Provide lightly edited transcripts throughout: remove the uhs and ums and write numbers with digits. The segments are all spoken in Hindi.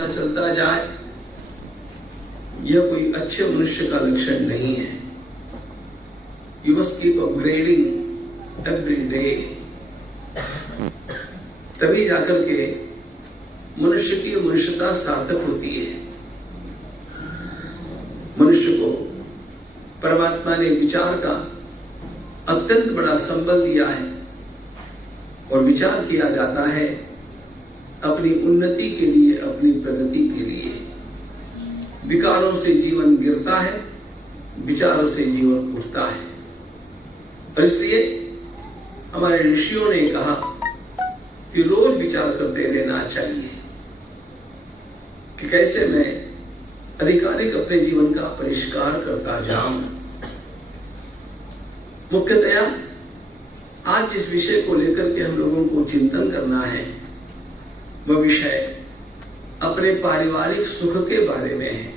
ऐसा चलता जाए, यह कोई अच्छे मनुष्य का लक्षण नहीं है। You must keep upgrading every day. तभी जाकर के मनुष्य की मनुष्यता सार्थक होती है। मनुष्य को परमात्मा ने विचार का अत्यंत बड़ा संबल दिया है और विचार किया जाता है अपनी उन्नति के लिए, अपनी प्रगति के लिए। विकारों से जीवन गिरता है, विचारों से जीवन उठता है। और इसलिए हमारे ऋषियों ने कहा कि रोज विचार करते रहना चाहिए कि कैसे मैं अधिकाधिक अपने जीवन का परिष्कार करता जाऊं। मुख्यतया आज जिस विषय को लेकर के हम लोगों को चिंतन करना है, वह विषय अपने पारिवारिक सुख के बारे में है।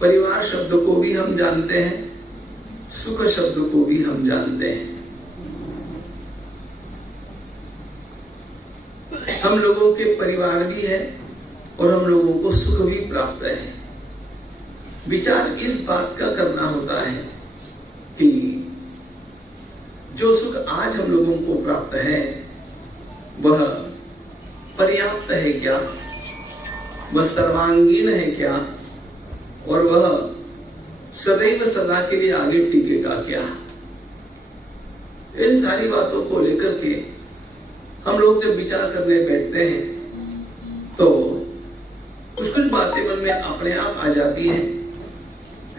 परिवार शब्द को भी हम जानते हैं, सुख शब्द को भी हम जानते हैं। हम लोगों के परिवार भी है और हम लोगों को सुख भी प्राप्त है। विचार इस बात का करना होता है कि जो सुख आज हम लोगों को प्राप्त है वह पर्याप्त है क्या, वह सर्वांगीण है क्या, और वह सदैव सदा के लिए आगे टिकेगा क्या। इन सारी बातों को लेकर के हम लोग जब विचार करने बैठते हैं तो कुछ बातें मन में अपने आप आ जाती हैं।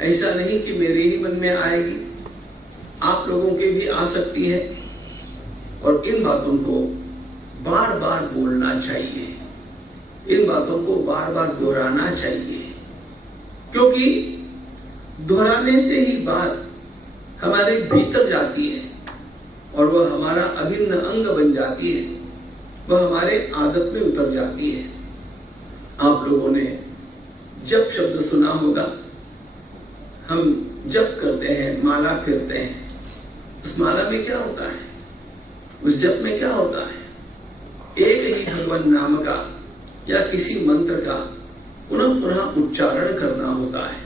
ऐसा नहीं कि मेरे ही मन में आएगी, आप लोगों के भी आ सकती है। और इन बातों को बार बार बोलना चाहिए, इन बातों को बार बार दोहराना चाहिए, क्योंकि दोहराने से ही बात हमारे भीतर जाती है और वह हमारा अभिन्न अंग बन जाती है, वह हमारे आदत में उतर जाती है। आप लोगों ने जप शब्द सुना होगा। हम जप करते हैं, माला फिरते हैं। उस माला में क्या होता है, उस जप में क्या होता है? एक ही भगवान नाम का या किसी मंत्र का पुनः पुनः उच्चारण करना होता है,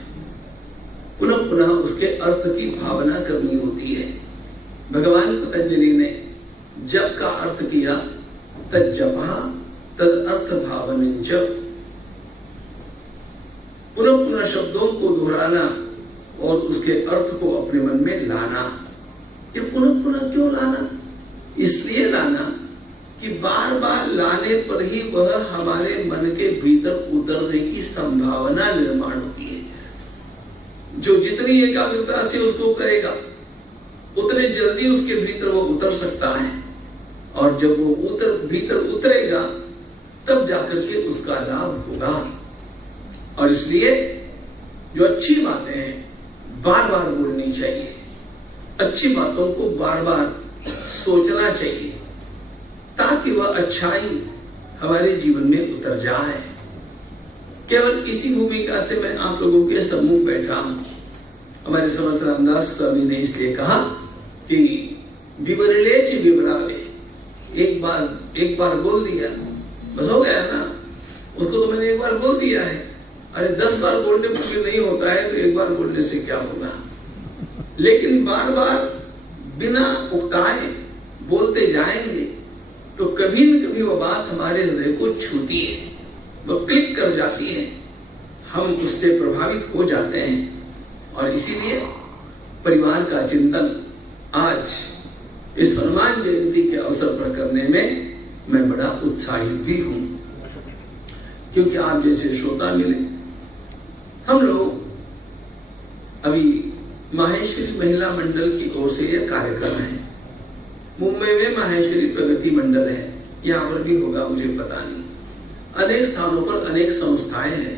पुनः पुनः उसके अर्थ की भावना करनी होती है। भगवान पतंजलि ने जप का अर्थ किया तज्जपा तद अर्थ भावनंच। पुनः पुनः शब्दों को दोहराना और उसके अर्थ को अपने मन में लाना। ये पुनः पुनः क्यों लाना? इसलिए लाना कि बार बार लाने पर ही वह हमारे मन के भीतर उतरने की संभावना निर्माण होती है। जो जितनी एकाग्रता से उसको करेगा उतने जल्दी उसके भीतर वो उतर सकता है, और जब वो भीतर उतरेगा तब जाकर के उसका लाभ होगा। और इसलिए जो अच्छी बातें हैं बार बार बोलनी चाहिए, अच्छी बातों को बार बार सोचना चाहिए, ताकि वह अच्छाई हमारे जीवन में उतर जाए। केवल इसी भूमिका से मैं आप लोगों के सम्मुख बैठा हूं। हमारे समर्थ रामदास स्वामी ने इसलिए कहा कि विवरले च विवरावे, एक बार बोल दिया बस हो गया ना, उसको तो मैंने एक बार बोल दिया है। अरे 10 बार बोलने पर भी नहीं होता है तो एक बार बोलने से क्या होगा। लेकिन बार बार बिना उकताए बोलते जाएंगे तो कभी न कभी वह बात हमारे हृदय को छूती है, वह क्लिक कर जाती है, हम उससे प्रभावित हो जाते हैं। और इसीलिए परिवार का चिंतन आज इस हनुमान जयंती के अवसर पर करने में मैं बड़ा उत्साहित भी हूं, क्योंकि आप जैसे श्रोता मिले। हम लोग अभी माहेश्वरी महिला मंडल की ओर से यह कार्यक्रम है। मुंबई में माहेश्वरी प्रगति मंडल है, यहाँ पर भी होगा मुझे पता नहीं। अनेक स्थानों पर अनेक संस्थाएं हैं।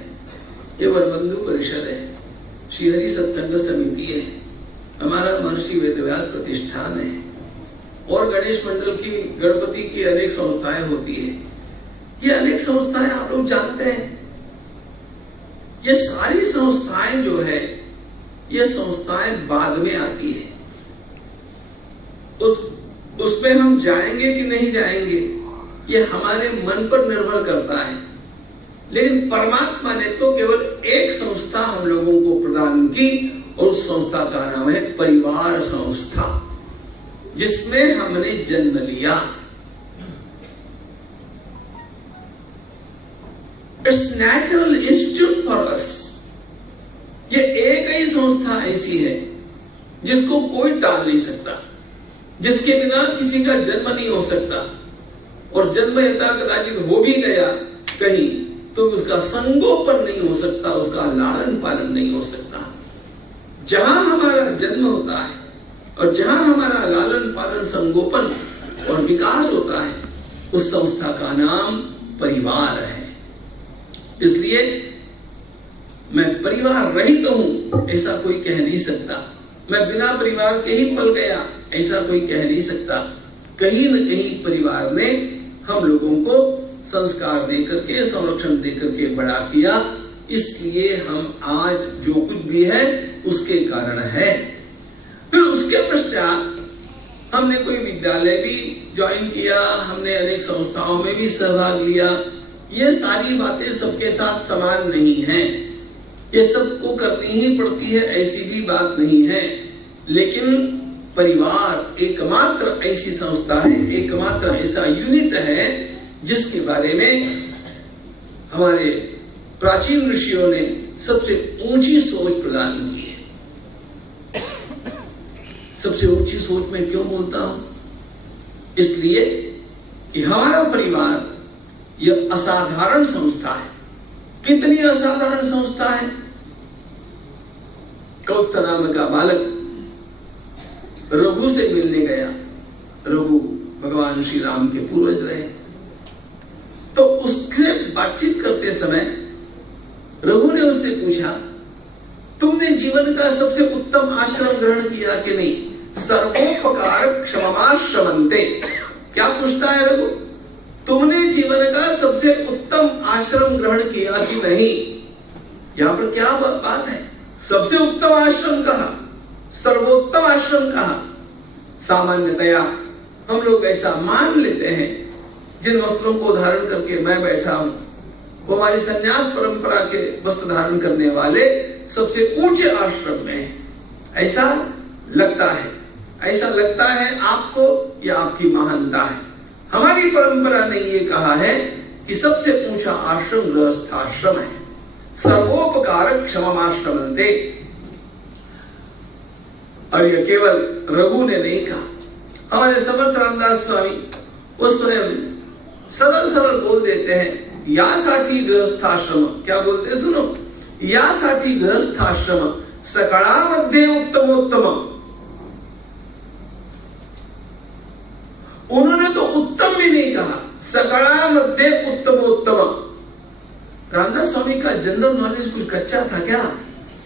ये वरबंधु परिषद है, श्रीहरि सत्संग समिति है, हमारा महर्षि वेदव्यास प्रतिष्ठान है, और गणेश मंडल की गणपति की अनेक संस्थाएं होती है। ये अनेक संस्थाएं आप लोग जानते हैं। ये सारी संस्थाएं जो है, ये संस्थाएं बाद में आती है। उसमें हम जाएंगे कि नहीं जाएंगे ये हमारे मन पर निर्भर करता है। लेकिन परमात्मा ने तो केवल एक संस्था हम लोगों को प्रदान की, और उस संस्था का नाम है परिवार संस्था, जिसमें हमने जन्म लिया। It's natural institute for us. ये एक ही संस्था ऐसी है जिसको कोई टाल नहीं सकता, जिसके बिना किसी का जन्म नहीं हो सकता, और जन्म यथा कदाचित हो भी गया कहीं तो उसका संगोपन नहीं हो सकता, उसका लालन पालन नहीं हो सकता। जहां हमारा जन्म होता है और जहां हमारा लालन पालन संगोपन और विकास होता है, उस संस्था का नाम परिवार है। इसलिए मैं परिवार रहित हूं ऐसा कोई कह नहीं सकता, मैं बिना परिवार के ही पल गया ऐसा कोई कह नहीं सकता। कहीं न कहीं परिवार ने हम लोगों को संस्कार देकर के, संरक्षण देकर के बड़ा किया, इसलिए हम आज जो कुछ भी है उसके कारण है। फिर उसके पश्चात हमने कोई विद्यालय भी ज्वाइन किया, हमने अनेक संस्थाओं में भी सहभाग लिया। ये सारी बातें सबके साथ समान नहीं हैं, ये सबको करनी ही पड़ती है ऐसी भी बात नहीं है। लेकिन परिवार एकमात्र ऐसी संस्था है, एकमात्र ऐसा यूनिट है जिसके बारे में हमारे प्राचीन ऋषियों ने सबसे ऊंची सोच प्रदान की है। सबसे ऊंची सोच में क्यों बोलता हूं? इसलिए कि हमारा परिवार यह असाधारण संस्था है। कितनी असाधारण संस्था है? कौत्स नाम का बालक रघु से मिलने गया। रघु भगवान श्री राम के पूर्वज रहे। तो उससे बातचीत करते समय रघु ने उससे पूछा, तुमने जीवन का सबसे उत्तम आश्रम ग्रहण किया कि नहीं? सर्वोपकार क्षममाश्रमन्ते। क्या पूछता है रघु? तुमने जीवन का सबसे उत्तम आश्रम ग्रहण किया कि नहीं? यहां पर क्या बात है? सबसे उत्तम आश्रम कहा, सर्वोत्तम आश्रम कहा। सामान्यतया हम लोग ऐसा मान लेते हैं, जिन वस्त्रों को धारण करके मैं बैठा हूं वो हमारी संन्यास परंपरा के वस्त्र धारण करने वाले सबसे ऊंचे आश्रम में है। ऐसा लगता है, ऐसा लगता है आपको, या आपकी महानता है। हमारी परंपरा ने ये कहा है कि सबसे ऊंचा आश्रम गृहस्थाश्रम है। सर्वोपकार क्षममाश्रमन्ते। और यह केवल रघु ने नहीं कहा, हमारे समर्थ रामदास स्वामी वो स्वयं सरल सरल बोल देते हैं, यासाठी गृहस्थाश्रम। क्या बोलते हैं सुनो? यासाठी गृहस्थाश्रम सकळामध्ये उत्तमोत्तम। उन्होंने तो उत्तम भी नहीं कहा, सकळामध्ये उत्तमोत्तम। रामदास स्वामी का जनरल नॉलेज कुछ कच्चा था क्या?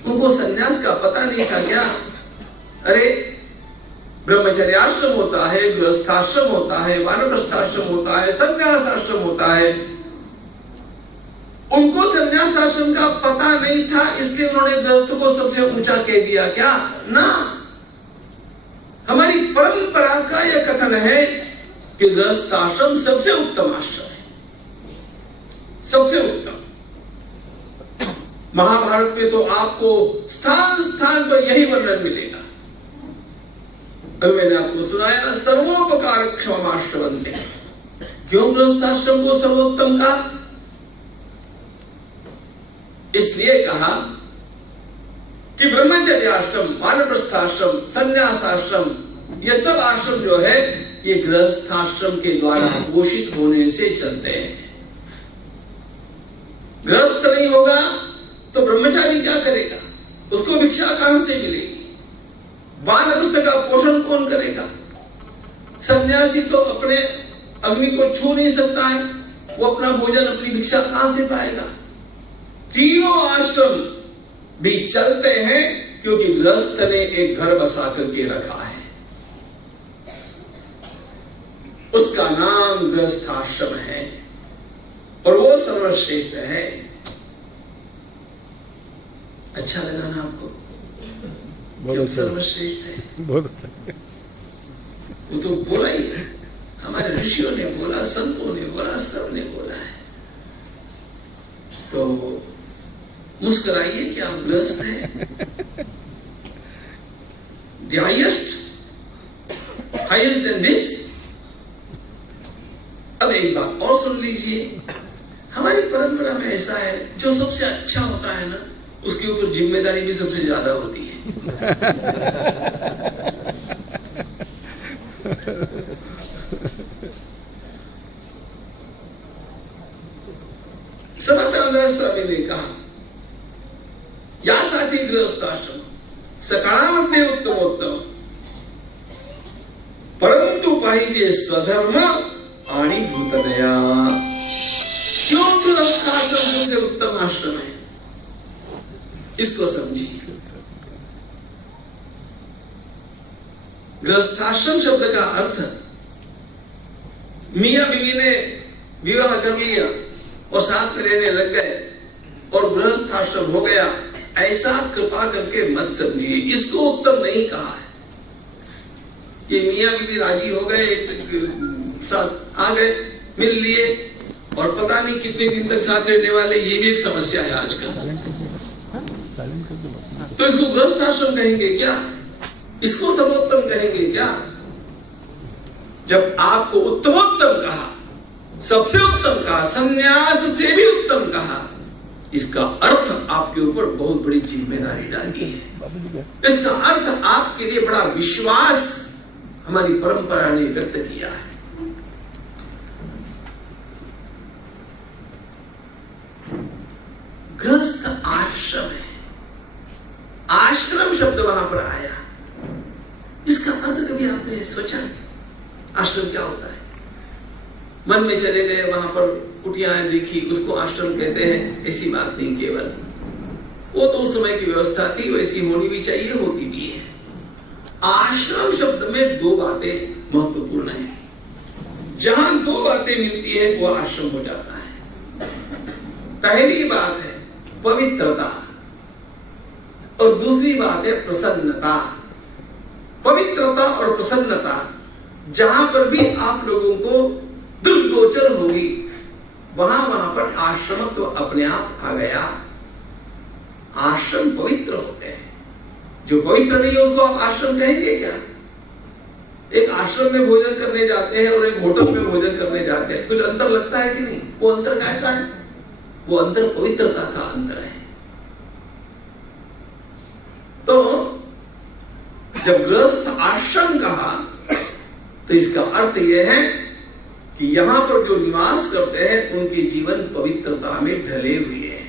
उनको सन्यास का पता नहीं था क्या? अरे ब्रह्मचर्याश्रम होता है, गृहस्थाश्रम होता है, वानप्रस्थाश्रम होता है, संन्यास आश्रम होता है। उनको संन्यास आश्रम का पता नहीं था, इसलिए उन्होंने गृहस्थ को सबसे ऊंचा कह दिया क्या? ना, हमारी परंपरा का यह कथन है कि गृहस्थाश्रम सबसे उत्तम आश्रम है, सबसे उत्तम। महाभारत में तो आपको स्थान स्थान पर यही वर्णन मिलेगा। अभी मैंने आपको सुनाया, सर्वोपकार क्षममाश्रमन्ते। क्यों गृहस्थाश्रम को सर्वोत्तम कहा? इसलिए कहा कि ब्रह्मचर्याश्रम, वानप्रस्थाश्रम, संन्यासाश्रम, ये सब आश्रम जो है ये गृहस्थाश्रम के द्वारा पोषित होने से चलते हैं। गृहस्थ नहीं होगा तो ब्रह्मचारी क्या करेगा? उसको भिक्षा कहां से मिलेगी? वानप्रस्थ का पोषण कौन करेगा? सन्यासी तो अपने अग्नि को छू नहीं सकता है, वो अपना भोजन, अपनी भिक्षा कहां से पाएगा? तीनों आश्रम भी चलते हैं क्योंकि गृहस्थ ने एक घर बसा करके रखा है, उसका नाम गृहस्थाश्रम है और वो सर्वश्रेष्ठ है। अच्छा लगा ना आपको? बहुत सर्वश्रेष्ठ है, बहुत अच्छा। वो तो बोला ही है, हमारे ऋषियों ने बोला, संतों ने बोला, सबने बोला है। तो मुस्कुराइए कि आप गृहस्थ हैं। The highest, higher than this। अब एक बात और सुन लीजिए, हमारी परंपरा में ऐसा है, जो सबसे अच्छा होता है ना, उसके ऊपर जिम्मेदारी भी सबसे ज्यादा होती है। सनातन स्वामी ने कहा, यासाठी गृहस्थाश्रम सकाळामध्ये उत्तमोत्तम, परंतु पाहिजे स्वधर्म आणि भूतदया। क्यों गृहस्थाश्रम सबसे उत्तम आश्रम है, इसको समझिए। गृहस्थाश्रम शब्द का अर्थ, मियां बीवी ने विवाह कर लिया और साथ में रहने लग गए और गृहस्थाश्रम हो गया, ऐसा कृपा करके मत समझिए, इसको उत्तम नहीं कहा है। ये मियां बीवी राजी हो गए, साथ आ गए, मिल लिए और पता नहीं कितने दिन तक साथ रहने वाले, ये भी एक समस्या है आजकल। तो इसको गृहस्थाश्रम कहेंगे क्या, इसको सर्वोत्तम कहेंगे क्या? जब आपको उत्तमोत्तम कहा, सबसे उत्तम कहा, संन्यास से भी उत्तम कहा, इसका अर्थ आपके ऊपर बहुत बड़ी जिम्मेदारी डाली है। इसका अर्थ आपके लिए बड़ा विश्वास हमारी परंपरा ने व्यक्त किया है। गृहस्थ आश्रम है, आश्रम शब्द वहां पर आया, इसका अर्थ कभी आपने सोचा आश्रम क्या होता है? मन में चले गए, वहां पर कुटियाएं देखी, उसको आश्रम कहते हैं, ऐसी बात नहीं। केवल वो तो उस समय की व्यवस्था थी, वैसी होनी भी चाहिए, होती भी है। आश्रम शब्द में दो बातें महत्वपूर्ण है। जहां दो बातें मिलती है वो आश्रम हो जाता है। पहली बात है पवित्रता और दूसरी बात है प्रसन्नता। पवित्रता और प्रसन्नता जहां पर भी आप लोगों को दृष्टिगोचर होगी, वहां पर आश्रमत्व तो अपने आप आ गया। आश्रम पवित्र होते हैं, जो पवित्र नहीं है उसको आप आश्रम कहेंगे क्या? एक आश्रम में भोजन करने जाते हैं और एक होटल में भोजन करने जाते हैं, कुछ अंतर लगता है कि नहीं? वो अंतर कैसा है? वो अंतर पवित्रता का अंतर है। तो जब गृहस्थ आश्रम कहा तो इसका अर्थ यह है कि यहां पर जो निवास करते हैं उनके जीवन पवित्रता में ढले हुए हैं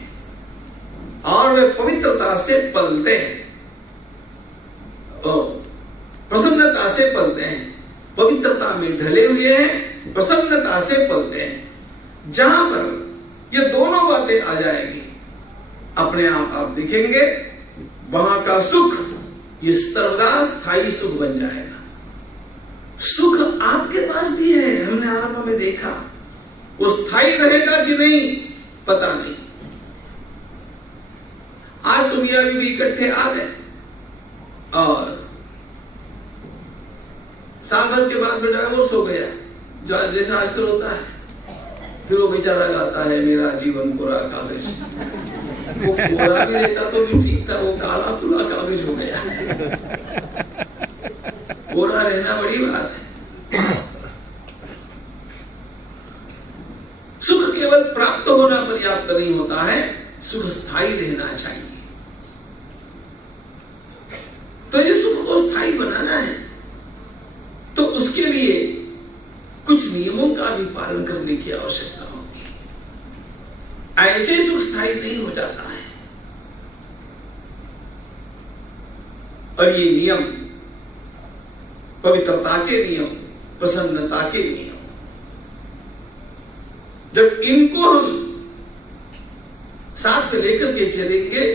और वे पवित्रता से पलते हैं, प्रसन्नता से पलते हैं। पवित्रता में ढले हुए हैं, प्रसन्नता से पलते हैं। जहां पर ये दोनों बातें आ जाएगी, अपने आप देखेंगे वहां का सुख ये सर्वदा स्थायी सुख बन जाएगा। सुख आपके पास भी है, हमने आरंभ में देखा, वो स्थायी रहेगा कि नहीं पता नहीं। आज तुम मियां बीवी इकट्ठे आ गए और साल भर के बाद में डाइवोर्स हो गया, जो जैसा आजकल होता है। फिर वो बेचारा गाता है, मेरा जीवन कोरा कागज। वो कोरा भी रहता तो भी ठीक था, वो काला पूरा कागज हो गया। कोरा रहना बड़ी बात है। सुख केवल प्राप्त होना पर्याप्त नहीं होता है, सुख स्थायी रहना चाहिए। तो ये सुख को स्थायी बनाना है तो उसके लिए कुछ नियमों का भी पालन करने की आवश्यकता होगी। ऐसे सुख स्थायी नहीं हो जाता है। और ये नियम, पवित्रता के नियम, प्रसन्नता के नियम, जब इनको हम साथ में लेकर के चलेंगे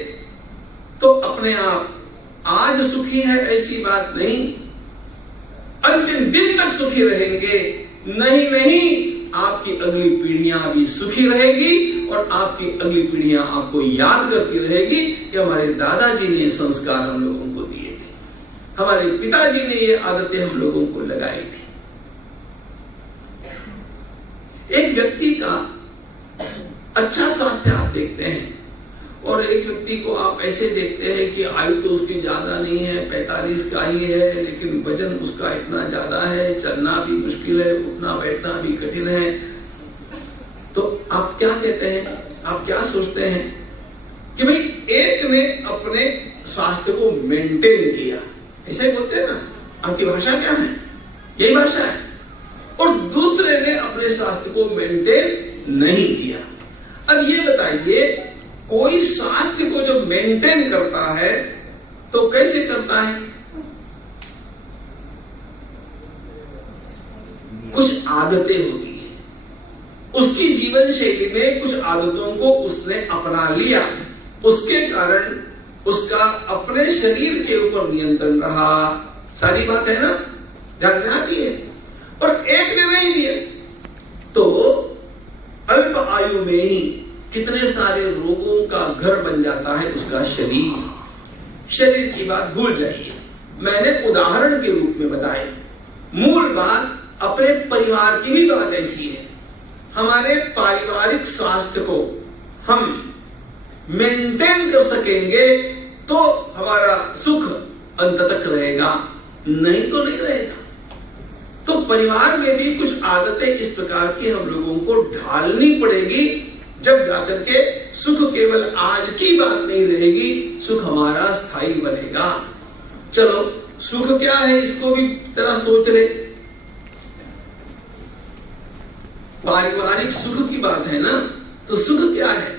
तो अपने आप आज सुखी है ऐसी बात नहीं, अंतिम दिन तक सुखी रहेंगे। नहीं, आपकी अगली पीढ़ियां भी सुखी रहेगी और आपकी अगली पीढ़ियां आपको याद करती रहेगी कि हमारे दादाजी ने संस्कार हम लोगों को दिए थे, हमारे पिताजी ने ये आदतें हम लोगों को लगाई थी। एक व्यक्ति का अच्छा स्वास्थ्य आप देखते हैं, और एक व्यक्ति को आप ऐसे देखते हैं कि आयु तो उसकी ज्यादा नहीं है, 45 का ही है, लेकिन वजन उसका इतना ज्यादा है, चलना भी मुश्किल है, उठना बैठना भी कठिन है, तो आप क्या कहते हैं, आप क्या सोचते हैं कि भाई एक ने अपने स्वास्थ्य को मेंटेन किया, ऐसे बोलते हैं ना, आपकी भाषा क्या है, यही भाषा है, और दूसरे ने अपने स्वास्थ्य को मेंटेन नहीं किया। अब ये बताइए, कोई स्वास्थ्य को जो मेंटेन करता है तो कैसे करता है? कुछ आदतें होती है, उसकी जीवन शैली में कुछ आदतों को उसने अपना लिया, उसके कारण उसका अपने शरीर के ऊपर नियंत्रण रहा। सारी बात है ना, ध्यान में आती है। और एक ने नहीं लिया तो अल्प आयु में ही कितने सारे रोगों का घर बन जाता है उसका शरीर। शरीर की बात भूल जाइए, मैंने उदाहरण के रूप में बताया, मूल बात अपने परिवार की भी बात ऐसी है। हमारे पारिवारिक स्वास्थ्य को हम मेंटेन कर सकेंगे तो हमारा सुख अंत तक रहेगा, नहीं तो नहीं रहेगा। तो परिवार में भी कुछ आदतें इस प्रकार की हम लोगों को ढालनी पड़ेगी, जब जाकर के सुख केवल आज की बात नहीं रहेगी, सुख हमारा स्थायी बनेगा। चलो, सुख क्या है इसको भी जरा सोच ले। पारिवारिक सुख की बात है ना, तो सुख क्या है?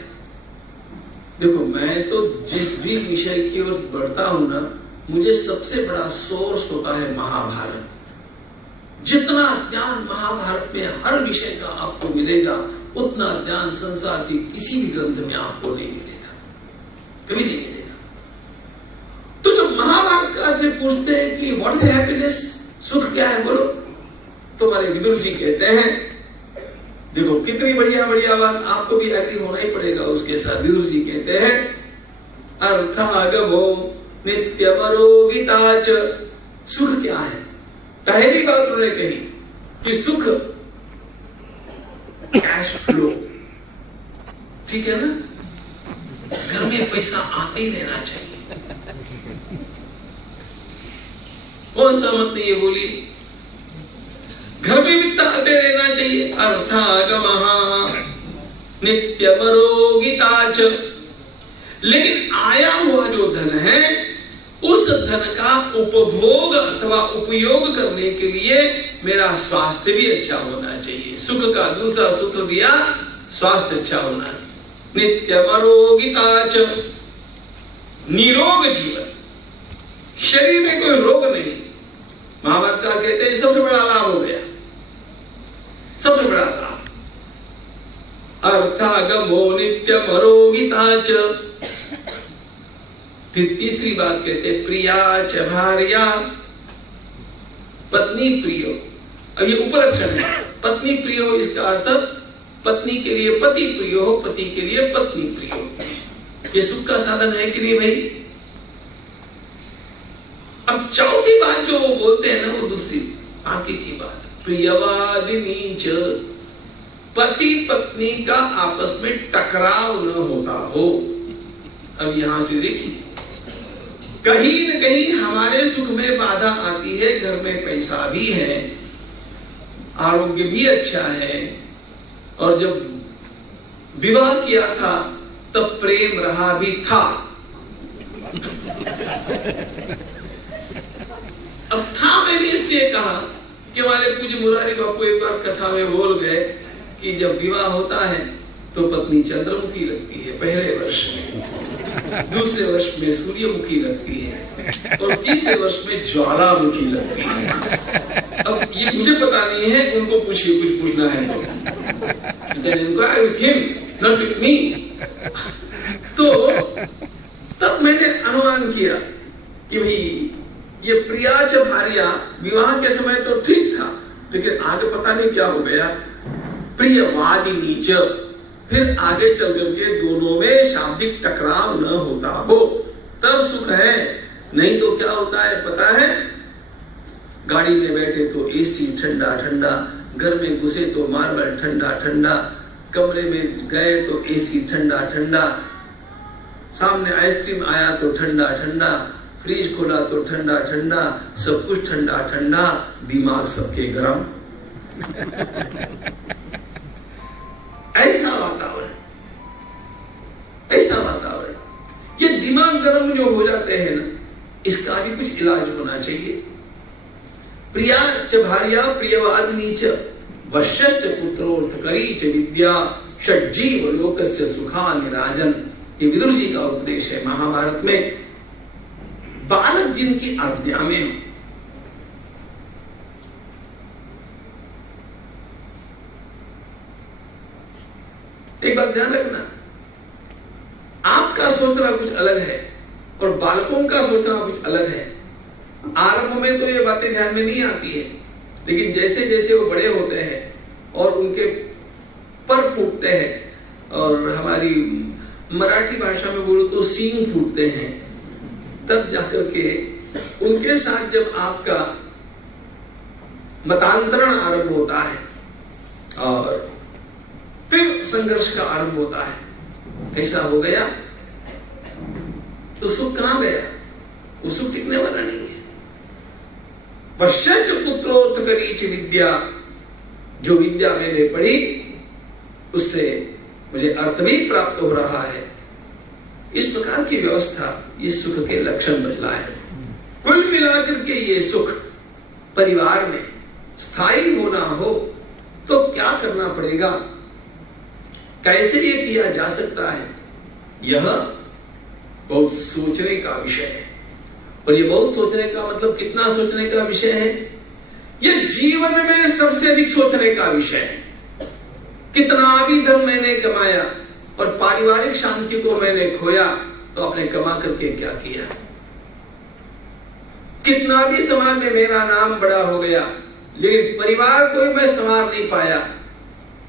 देखो, मैं तो जिस भी विषय की ओर बढ़ता हूं ना, मुझे सबसे बड़ा सोर्स होता है महाभारत। जितना ज्ञान महाभारत में हर विषय का आपको मिलेगा, उतना ज्ञान संसार की किसी भी ग्रंथ में आपको नहीं मिलेगा, कभी नहीं मिलेगा। तो जब महाभारत का से पूछते हैं कि व्हाट इज हैप्पीनेस, सुख क्या है बोलो, तो हमारे विदुर जी कहते हैं, देखो कितनी बढ़िया बढ़िया बात, आपको भी एग्री होना ही पड़ेगा उसके साथ। विदुर जी कहते हैं, अर्थागमो नित्यमरोगिताच। सुख क्या है? पहली बात उन्होंने कही कि सुख कैश फ्लो, ठीक है ना, घर में पैसा आते ही रहना चाहिए। कौन सा मत नहीं ये बोली, घर में वित्त आते रहना चाहिए। अर्थागमः नित्यमरोगिताच। लेकिन आया हुआ जो धन है, उस धन का उपभोग अथवा उपयोग करने के लिए मेरा स्वास्थ्य भी अच्छा होना चाहिए। सुख का दूसरा सुख दिया, स्वास्थ्य अच्छा होना। नित्यमरोगिताच, निरोग जीवन, शरीर में कोई रोग नहीं। महाभारत का कहते हैं सबसे बड़ा लाभ हो गया, सबसे बड़ा लाभ। अर्थागमो नित्यमरोगिताच। फिर तीसरी बात कहते प्रिया च भार्या, पत्नी प्रियो। अब ये उपलक्षण है, पत्नी प्रियो, इसका अर्थ पत्नी के लिए पति प्रिय हो, पति के लिए पत्नी प्रिय हो। ये सुख का साधन है कि नहीं भाई? अब चौथी बात जो वो बोलते हैं ना, वो दूसरी बाकी की बात, प्रियवादिनी च, पति पत्नी का आपस में टकराव न होता हो। अब यहां से देखिए, कहीं न कहीं हमारे सुख में बाधा आती है। घर में पैसा भी है, आरोग्य भी अच्छा है, और जब विवाह किया था तब प्रेम रहा भी था। अब था, मैंने इसलिए कहा कि हमारे पूज्य मुरारी बापू एक बार कथा में बोल गए कि जब विवाह होता है तो पत्नी चंद्रमुखी लगती है पहले वर्ष में, दूसरे वर्ष में सूर्यमुखी लगती है, और तीसरे वर्ष में ज्वालामुखी लगती है। अब ये मुझे पता नहीं है, उनको पूछिए, कुछ पूछना है तो तब मैंने अनुमान किया कि भाई ये प्रिया च भार्या विवाह के समय तो ठीक था, लेकिन आगे पता नहीं क्या हो गया, प्रियवादिनी च, फिर आगे चल करके दोनों में शाब्दिक टकराव न होता हो तब सुख है। नहीं तो क्या होता है पता है, गाड़ी में बैठे तो एसी ठंडा ठंडा, घर में घुसे तो मार्बल ठंडा ठंडा, कमरे में गए तो एसी ठंडा ठंडा, सामने आइसक्रीम आया तो ठंडा ठंडा, फ्रिज खोला तो ठंडा ठंडा, सब कुछ ठंडा ठंडा, दिमाग सबके गरम। ऐसा वातावरण, ऐसा वातावरण, ये दिमाग गरम जो हो जाते हैं ना, इसका भी कुछ इलाज होना चाहिए। प्रिया च भार्या प्रियवादिनी च वश्यश्च पुत्रोर्थकरी च विद्या षड्जीव लोकस्य सुखा निराजन। ये विदुर जी का उपदेश है महाभारत में। बालक जिनकी आज्ञा में हो, एक बात ध्यान रखना, आपका सोचना कुछ अलग है और बालकों का सोचना कुछ अलग है। आरंभ में तो ये बातें ध्यान में नहीं आती है, लेकिन जैसे जैसे वो बड़े होते हैं और उनके पर फूटते हैं, और हमारी मराठी भाषा में बोलो तो सींग फूटते हैं, तब जाकर के उनके साथ जब आपका मतांतरण आरंभ होता है और फिर संघर्ष का आरंभ होता है। ऐसा हो गया तो सुख कहां गया? वो सुख टिकने वाला नहीं है। पश्चात पुत्रोर्थकरी च विद्या, जो विद्या मैंने पढ़ी उससे मुझे अर्थ भी प्राप्त हो रहा है। इस प्रकार की व्यवस्था ये सुख के लक्षण बतलाए। कुल मिलाकर के ये सुख परिवार में स्थायी होना हो तो क्या करना पड़ेगा, कैसे ये किया जा सकता है, यह बहुत सोचने का विषय है। और ये बहुत सोचने का मतलब कितना सोचने का विषय है? ये जीवन में सबसे अधिक सोचने का विषय है। कितना भी धन मैंने कमाया और पारिवारिक शांति को मैंने खोया तो आपने कमा करके क्या किया? कितना भी समाज में मेरा नाम बड़ा हो गया लेकिन परिवार को मैं संवार नहीं पाया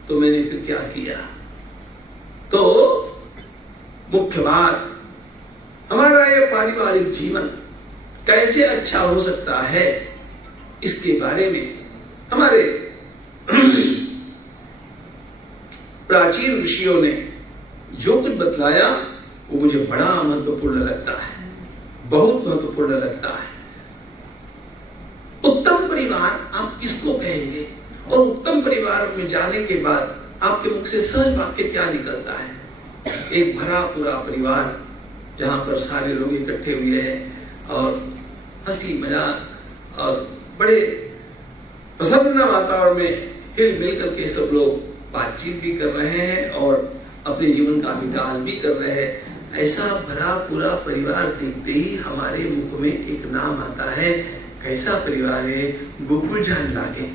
तो मैंने फिर क्या किया? तो मुख्य बात, हमारा ये पारिवारिक जीवन कैसे अच्छा हो सकता है, इसके बारे में हमारे प्राचीन ऋषियों ने जो कुछ बतलाया वो मुझे बड़ा महत्वपूर्ण लगता है, बहुत महत्वपूर्ण लगता है। उत्तम परिवार आप किसको कहेंगे? और उत्तम परिवार में जाने के बाद आपके मुख से सहज वाक्य क्या निकलता है? एक भरा पूरा परिवार जहां पर सारे लोग इकट्ठे हुए हैं और हंसी मजाक और बड़े प्रसन्न वातावरण में हिल मिल करके सब लोग बातचीत भी कर रहे हैं और अपने जीवन का विकास भी कर रहे हैं। ऐसा भरा पूरा परिवार देखते ही हमारे मुख में एक नाम आता है। कैसा परिवार है? गोकुल जान लागे,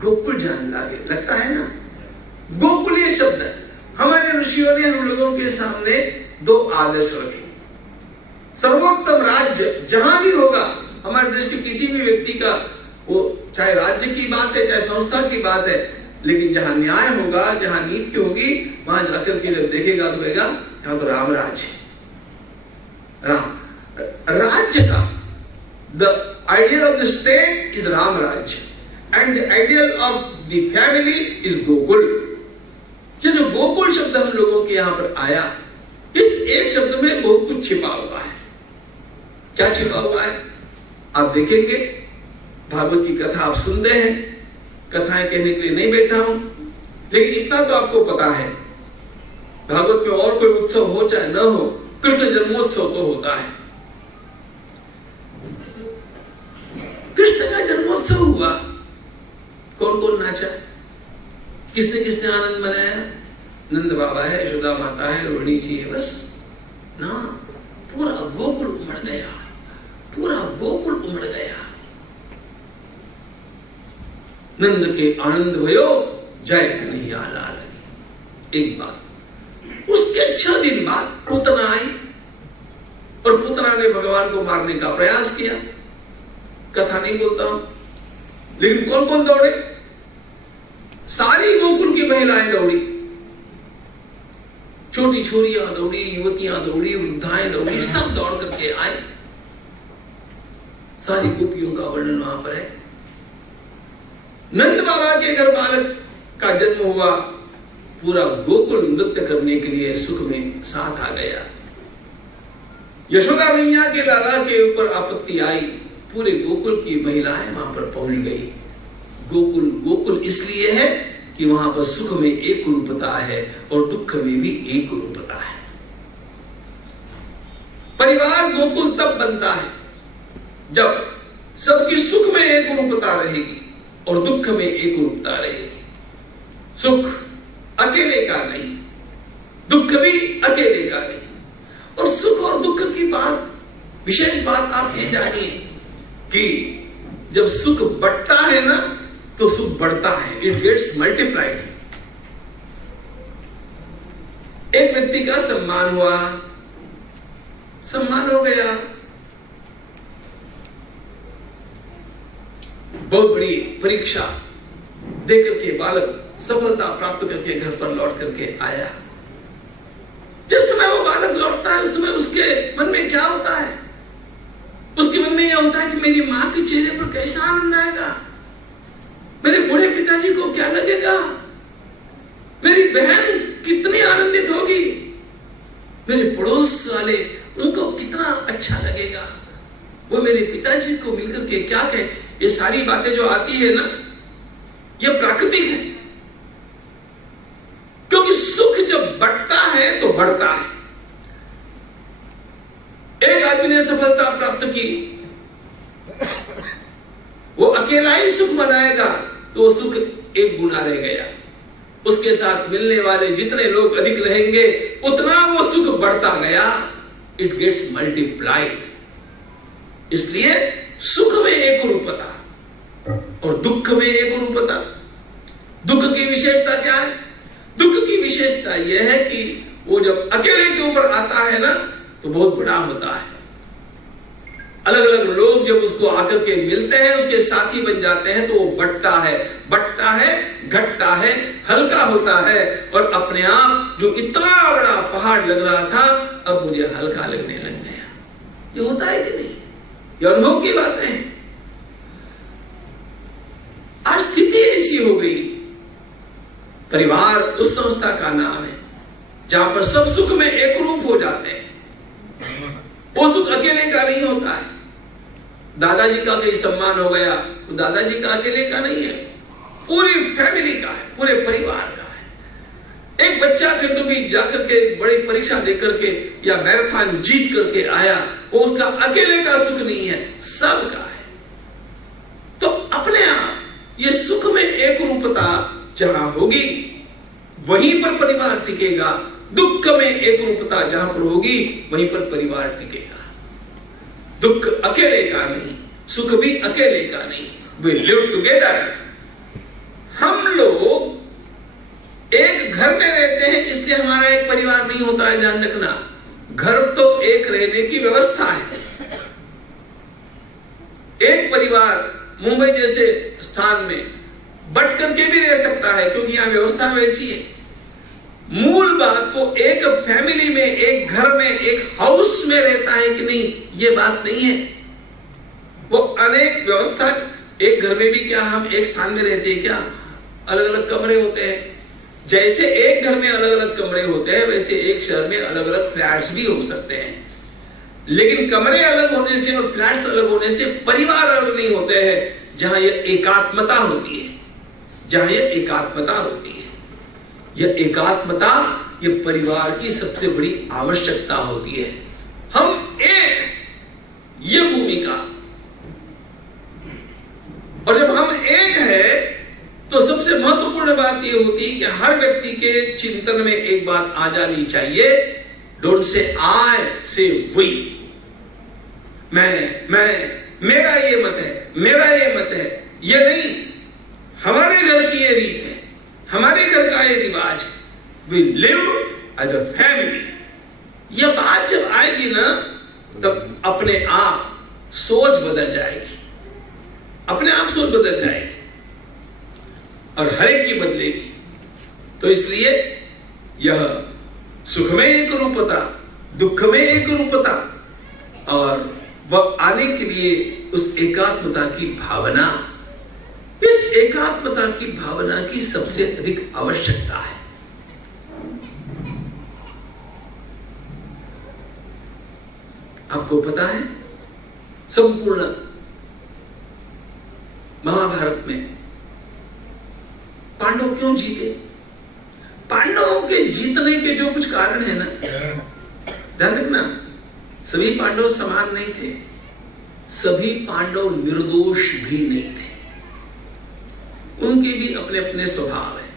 गोकुल जान लागे, लगता है ना? गोकुल ये शब्द हमारे ऋषियों ने हम लोगों के सामने दो आदर्श रखे। सर्वोत्तम राज्य जहां भी होगा, हमारे दृष्टि किसी भी व्यक्ति का, वो चाहे राज्य की बात है चाहे संस्था की बात है, लेकिन जहां न्याय होगा, जहां नीति होगी, वहां जाकर के जब देखेगा तो कहेगा यहां तो राम राज्य, राम राज्य का the ideal of the state is Ram Raj and the ideal of the family is Gokul। ये जो गोकुल शब्द हम लोगों के यहाँ पर आया, इस एक शब्द में बहुत कुछ छिपा हुआ है। क्या छिपा हुआ है आप देखेंगे। भागवत की कथा आप सुनते हैं, कथाएं कहने के लिए नहीं बैठा हूं, लेकिन इतना तो आपको पता है, भागवत में और कोई उत्सव हो चाहे न हो, कृष्ण जन्मोत्सव तो होता है। कृष्ण का जन्मोत्सव हुआ, कौन कौन नाचा, किसने किसने आनंद मनाया? नंद बाबा है, यशोदा माता है, रोहिणी जी है, बस ना। पूरा गोकुल उमड़ गया, पूरा गोकुल उमड़ गया। नंद के आनंद भयो जय कन्हैया लाल की। एक बात, उसके 6 दिन बाद पूतना आई और पूतना ने भगवान को मारने का प्रयास किया। कथा नहीं बोलता हूं, लेकिन कौन कौन दौड़े? सारी गोकुल की महिलाएं दौड़ी, छोटी छोरियां दौड़ी, युवतियां दौड़ी, वृद्धाएं दौड़ी, सब दौड़ करके आए। सारी गोपियों का वर्णन वहां पर है। नंद बाबा के घर बालक का जन्म हुआ पूरा गोकुल नृत्य करने के लिए सुख में साथ आ गया। यशोदा मैया के लाला के ऊपर आपत्ति आई, पूरे गोकुल की महिलाएं वहां पर पहुंच गई। गोकुल गोकुल इसलिए है कि वहां पर सुख में एक रूपता है और दुख में भी एक रूपता है। परिवार गोकुल तब बनता है जब सबकी सुख में एक रूपता रहेगी और दुख में एक रूपता रहेगी। सुख अकेले का नहीं, दुख भी अकेले का नहीं। और सुख और दुख की बात, विशेष बात आप ये जानिए कि जब सुख बढ़ता है ना तो सुख बढ़ता है, इट गेट्स मल्टीप्लाइड। एक व्यक्ति का सम्मान हुआ, सम्मान हो गया, बहुत बड़ी परीक्षा देकर के बालक सफलता प्राप्त करके घर पर लौट करके आया। जिस समय वो बालक लौटता है उस समय उसके मन में क्या होता है? उसके मन में यह होता है कि मेरी मां के चेहरे पर कैसा आनंद आएगा, मेरे बूढ़े पिताजी को क्या लगेगा, मेरी बहन कितनी आनंदित होगी, मेरे पड़ोस वाले उनको कितना अच्छा लगेगा, वो मेरे पिताजी को मिलकर के क्या कहे। ये सारी बातें जो आती है ना, ये प्राकृतिक है, क्योंकि सुख जब बढ़ता है तो बढ़ता है। एक आदमी ने सफलता प्राप्त की, वो अकेला ही सुख मनाएगा तो वो सुख एक गुना रह गया। उसके साथ मिलने वाले जितने लोग अधिक रहेंगे उतना वो सुख बढ़ता गया, इट गेट्स मल्टीप्लाइड। इसलिए सुख में एक रूपता और दुख में एक रूपता। दुख की विशेषता क्या है? दुख की विशेषता यह है कि वो जब अकेले के ऊपर आता है ना तो बहुत बड़ा होता है। अलग अलग लोग जब उसको आकर के मिलते हैं, उसके साथी बन जाते हैं, तो वो बढ़ता है, घटता है, हल्का होता है और अपने आप जो इतना बड़ा पहाड़ लग रहा था अब मुझे हल्का लगने लग गया। ये होता है कि नहीं? ये अनुभव की बातें हैं। आज स्थिति ऐसी हो गई, परिवार उस संस्था का नाम है जहां पर सब सुख में एक रूप हो जाते हैं। वो सुख अकेले का नहीं होता है। दादाजी का कोई सम्मान हो गया, तो दादाजी का अकेले का नहीं है, पूरी फैमिली का है, पूरे परिवार का है। एक बच्चा किंतु भी जाकर के बड़ी परीक्षा देकर के या मैराथन जीत करके आया, वो उसका अकेले का सुख नहीं है, सबका है। तो अपने आप ये सुख में एक रूपता जहां होगी वहीं पर परिवार टिकेगा, दुख में एक रूपता जहां पर होगी वहीं पर परिवार टिकेगा। दुख अकेले का नहीं, सुख भी अकेले का नहीं, वी लिव टुगेदर। हम लोग एक घर में रहते हैं इसलिए हमारा एक परिवार नहीं होता है, ध्यान रखना। घर तो एक रहने की व्यवस्था है। एक परिवार मुंबई जैसे स्थान में बट करके भी रह सकता है क्योंकि यहां व्यवस्था वैसी है। मूल बात तो एक फैमिली में, एक घर में, एक हाउस में रहता है कि नहीं, ये बात नहीं है। वो अनेक व्यवस्था, एक घर में भी क्या हम एक स्थान में रहते हैं क्या? अलग अलग कमरे होते हैं। जैसे एक घर में अलग अलग कमरे होते हैं वैसे एक शहर में अलग अलग फ्लैट्स भी हो सकते हैं। लेकिन कमरे अलग होने से और फ्लैट्स अलग होने से परिवार अलग नहीं होते हैं। जहां ये एकात्मता होती है, जहां ये एकात्मता होती है, यह एकात्मता ये परिवार की सबसे बड़ी आवश्यकता होती है। हम एक, ये भूमिका। और जब हम एक है तो सबसे महत्वपूर्ण बात यह होती है कि हर व्यक्ति के चिंतन में एक बात आ जानी चाहिए, डोंट से आई, से वी। मैं, मेरा ये मत है, मेरा ये मत है, ये नहीं, हमारे घर की ये रीत है, हमारे घर का ये रिवाज है। We live as a family. ये बात जब आएगी ना तब अपने आप सोच बदल जाएगी, अपने आप सोच बदल जाएगी और हर एक की बदलेगी। तो इसलिए यह सुख में एक रूपता, दुख में एक रूपता, और वह आने के लिए उस एकात्मता की भावना, इस एकात्मता की भावना की सबसे अधिक आवश्यकता है। आपको पता है संपूर्ण महाभारत में पांडव क्यों जीते? पांडवों के जीतने के जो कुछ कारण है ना, ध्यान रखना, सभी पांडव समान नहीं थे, सभी पांडव निर्दोष भी नहीं थे, उनके भी अपने अपने स्वभाव है।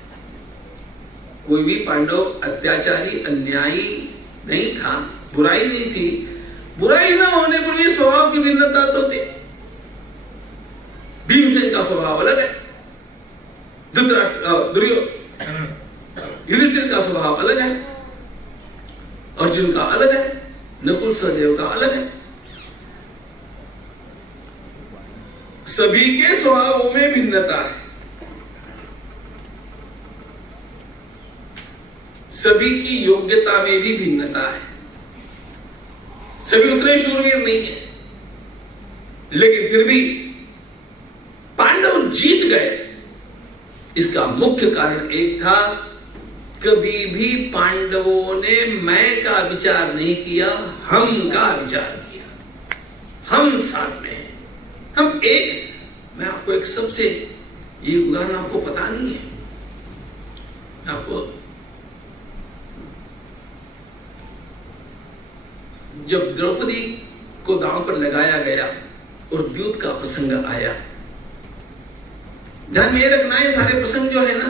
कोई भी पांडव अत्याचारी अन्यायी नहीं था, बुराई नहीं थी। बुराई ना होने पर भी स्वभाव की भिन्नता तो थी। भीमसेन का स्वभाव अलग है, युधिष्ठिर का स्वभाव अलग है, अर्जुन का अलग है, नकुल सहदेव का अलग है। सभी के स्वभावों में भिन्नता है, सभी की योग्यता में भी भिन्नता है। सभी उतने शूरवीर नहीं है, लेकिन फिर भी पांडव जीत गए। इसका मुख्य कारण एक था, कभी भी पांडवों ने मैं का विचार नहीं किया, हम का विचार किया। हम साथ में हैं, हम एक हैं। मैं आपको एक सबसे, ये उदाहरण आपको पता नहीं है, आपको जब द्रौपदी को दांव पर लगाया गया और द्यूत का प्रसंग आया, ध्यान में रखना, ये सारे प्रसंग जो है ना,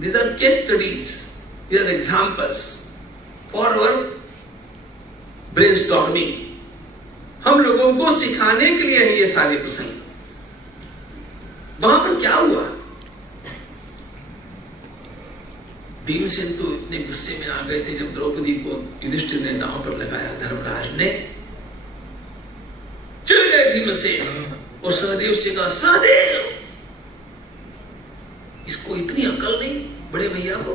these are case studies, these are examples for our brainstorming। हम लोगों को सिखाने के लिए है ये सारे प्रसंग। वहां पर क्या हुआ? भीमसेन तो इतने गुस्से में आ गए थे जब द्रौपदी को युधिष्ठिर ने दांव पर लगाया। धर्मराज ने चले गए भीमसेन और सहदेव से कहा, सहदेव, इसको इतनी अकल नहीं, बड़े भैया को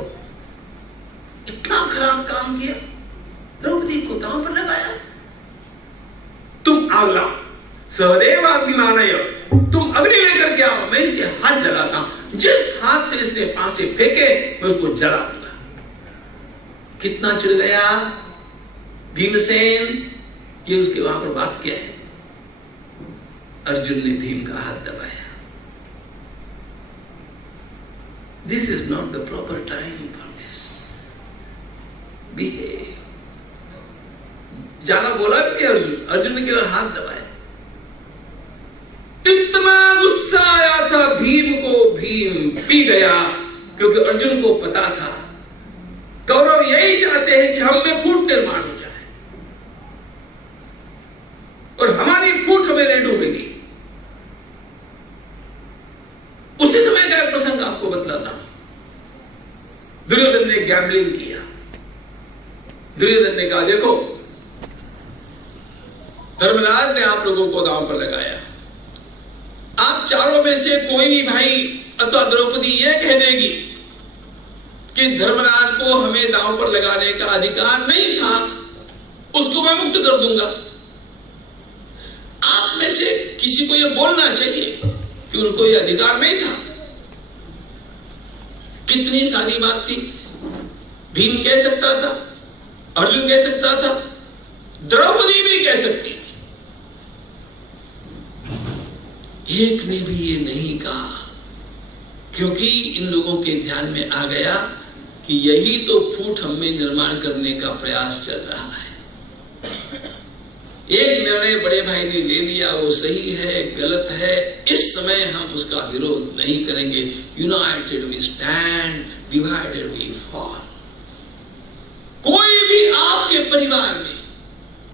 इतना खराब काम किया, द्रौपदी को दांव पर लगाया। तुम आगला, सहदेव अग्निमानय, तुम अग्नि लेकर के आओ, मैं इसके हाथ जलाता हूं। जिस हाथ से इसने फांसे फेंके मैं उसको जला दूंगा। कितना चिढ़ गया भीमसेन कि उसके वहां पर बात क्या है। अर्जुन ने भीम का हाथ दबाया। This is not the proper time for this, behave. ज्यादा बोला भी अर्जुन ने केवल हाथ दबाया। इतना गुस्सा आया था भीम को, भीम पी गया, क्योंकि अर्जुन को पता था कौरव यही चाहते हैं कि हम में फूट निर्माण हो जाए और हमारी फूट हमें नहीं डूबेगी। उसी समय का प्रसंग आपको बतलाता हूं। दुर्योधन ने गैम्बलिंग किया। दुर्योधन ने कहा, देखो धर्मराज ने आप लोगों को दांव पर लगाया, आप चारों में से कोई भी भाई अथवा द्रौपदी ये कह देगी कि धर्मराज को हमें दांव पर लगाने का अधिकार नहीं था, उसको मैं मुक्त कर दूंगा। आप में से किसी को यह बोलना चाहिए कि उनको यह अधिकार नहीं था। कितनी सारी बात थी। भीम कह सकता था, अर्जुन कह सकता था, द्रौपदी भी कह सकती थी। एक ने भी ये नहीं कहा, क्योंकि इन लोगों के ध्यान में आ गया कि यही तो फूट हमें निर्माण करने का प्रयास चल रहा है। एक निर्णय बड़े भाई ने ले लिया, वो सही है गलत है, इस समय हम उसका विरोध नहीं करेंगे। United we stand, divided we fall. कोई भी आपके परिवार में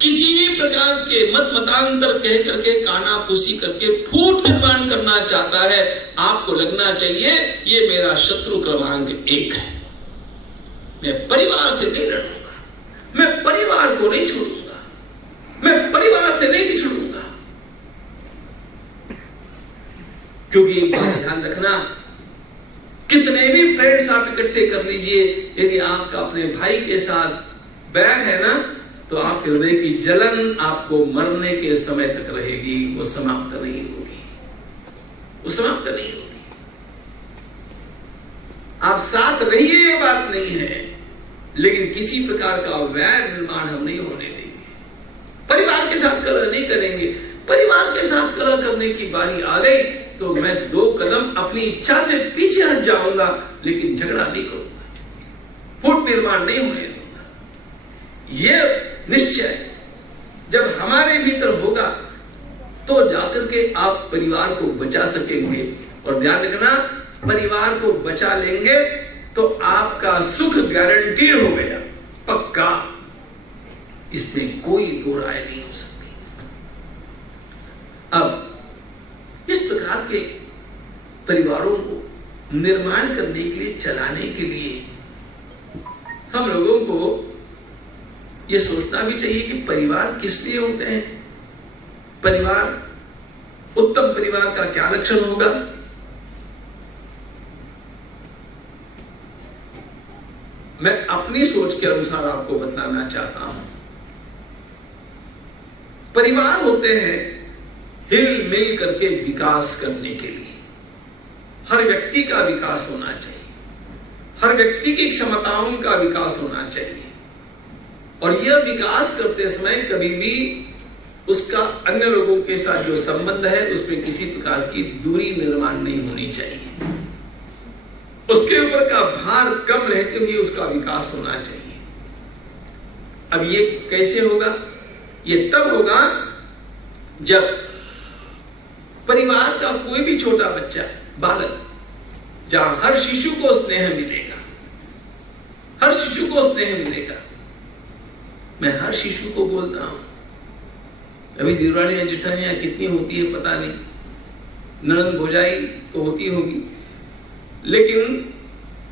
किसी भी प्रकार के मत मतांतर कह करके, कानाफूसी करके फूट निर्माण करना चाहता है, आपको लगना चाहिए ये मेरा शत्रु क्रमांक 1 है। मैं परिवार से नहीं लड़ूंगा, मैं परिवार को नहीं छोड़ूंगा, मैं परिवार से नहीं बिछड़ूंगा। क्योंकि ध्यान रखना, कितने भी फ्रेंड्स आप इकट्ठे कर लीजिए, यदि आपका अपने भाई के साथ बैर है ना, तो आपके हृदय की जलन आपको मरने के समय तक रहेगी, वो समाप्त नहीं होगी, वो समाप्त नहीं होगी। आप साथ रहिए, ये बात नहीं है, लेकिन किसी प्रकार का वैर निर्माण हम नहीं होने देंगे। परिवार परिवार के साथ कलह नहीं करेंगे। परिवार के साथ कलह करने की बारी आ गई तो मैं 2 कदम अपनी इच्छा से पीछे हट जाऊंगा, लेकिन झगड़ा नहीं करूंगा, फूट निर्माण नहीं होने दूंगा। यह निश्चय जब हमारे भीतर होगा तो जाकर के आप परिवार को बचा सकेंगे। और ध्यान रखना, परिवार को बचा लेंगे तो आपका सुख गारंटीड हो गया, पक्का, इसमें कोई दो राय नहीं हो सकती। अब इस प्रकार के परिवारों को निर्माण करने के लिए, चलाने के लिए हम लोगों को यह सोचना भी चाहिए कि परिवार किस लिए होते हैं, परिवार, उत्तम परिवार का क्या लक्षण होगा। मैं अपनी सोच के अनुसार आपको बताना चाहता हूं। परिवार होते हैं हिल मिल करके विकास करने के लिए। हर व्यक्ति का विकास होना चाहिए, हर व्यक्ति की क्षमताओं का विकास होना चाहिए, और यह विकास करते समय कभी भी उसका अन्य लोगों के साथ जो संबंध है उसमें किसी प्रकार की दूरी निर्माण नहीं होनी चाहिए। उसके ऊपर का भार कम रहते हुए उसका विकास होना चाहिए। अब ये कैसे होगा? ये तब होगा जब परिवार का कोई भी छोटा बच्चा, बालक, जहां हर शिशु को स्नेह मिलेगा, हर शिशु को स्नेह मिलेगा। मैं हर शिशु को बोलता हूं, अभी दिवालियां जेठानियां कितनी होती है पता नहीं, ननद भौजाई तो होती होगी, लेकिन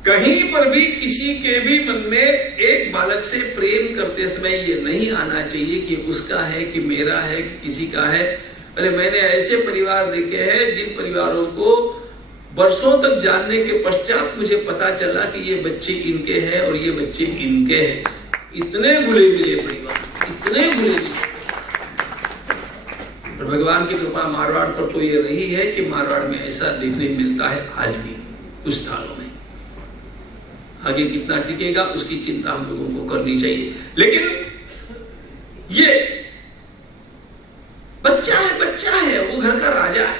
कहीं पर भी किसी के भी मन में एक बालक से प्रेम करते समय ये नहीं आना चाहिए कि उसका है कि मेरा है कि किसी का है। अरे मैंने ऐसे परिवार देखे हैं जिन परिवारों को वर्षों तक जानने के पश्चात मुझे पता चला कि ये बच्चे इनके हैं और ये बच्चे इनके हैं। इतने भुले मिले परिवार, इतने भुले मिले। और भगवान की कृपा मारवाड़ पर तो ये रही है कि मारवाड़ में ऐसा देखने मिलता है आज भी कुछ स्थानों में। आगे कितना टिकेगा उसकी चिंता हम लोगों को करनी चाहिए, लेकिन ये बच्चा है, वो घर का राजा है,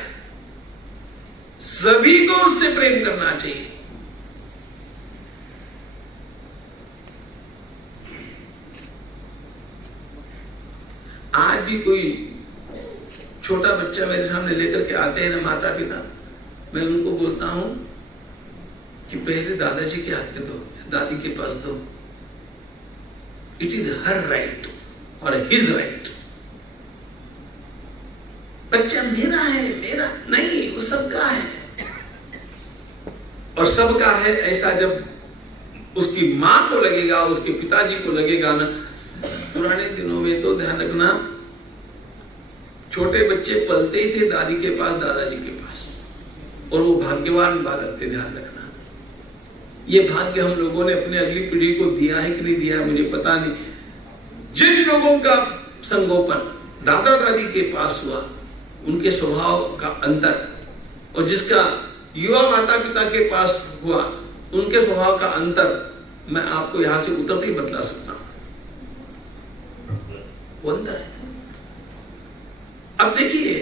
सभी को उससे प्रेम करना चाहिए। आज भी कोई छोटा बच्चा मेरे सामने लेकर के आते हैं ना माता पिता, मैं उनको बोलता हूं कि पहले दादाजी के हाथ में दो, दादी के पास दो। इट इज हर राइट और हिज राइट। बच्चा मेरा है, मेरा नहीं, वो सबका है। और सबका है ऐसा जब उसकी मां को लगेगा, उसके पिताजी को लगेगा ना। पुराने दिनों में तो ध्यान रखना, छोटे बच्चे पलते ही थे दादी के पास, दादाजी के पास, और वो भाग्यवान बालक थे। ध्यान रखना, ये भाग्य हम लोगों ने अपने अगली पीढ़ी को दिया है कि नहीं दिया है मुझे पता नहीं। जिन लोगों का संगोपन दादा दादी के पास हुआ, उनके स्वभाव का अंतर, और जिसका युवा माता पिता के पास हुआ, उनके स्वभाव का अंतर, मैं आपको यहां से उतरते ही बतला सकता हूं। वो अंतर है। अब देखिए,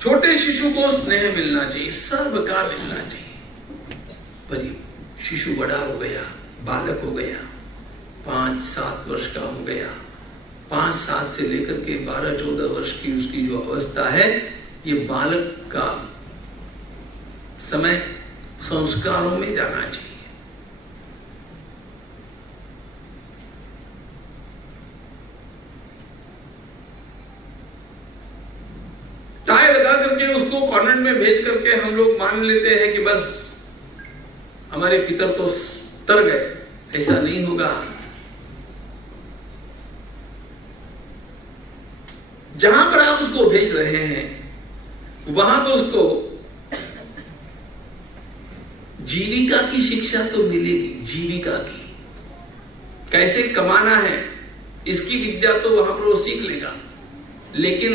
छोटे शिशु को स्नेह मिलना चाहिए, सबका मिलना चाहिए। पर शिशु बड़ा हो गया, बालक हो गया, 5-7 वर्ष का हो गया, 5-7 से लेकर के 12-14 वर्ष की उसकी जो अवस्था है, ये बालक का समय संस्कारों में जाना चाहिए। टाई लगा करके उसको कॉन्वेंट में भेज करके हम लोग मान लेते हैं कि बस हमारे पितर तो तर गए। ऐसा नहीं होगा। जहां पर आप उसको भेज रहे हैं वहां तो उसको जीविका की शिक्षा तो मिलेगी, जीविका की, कैसे कमाना है इसकी विद्या तो वहां पर वो सीख लेगा, लेकिन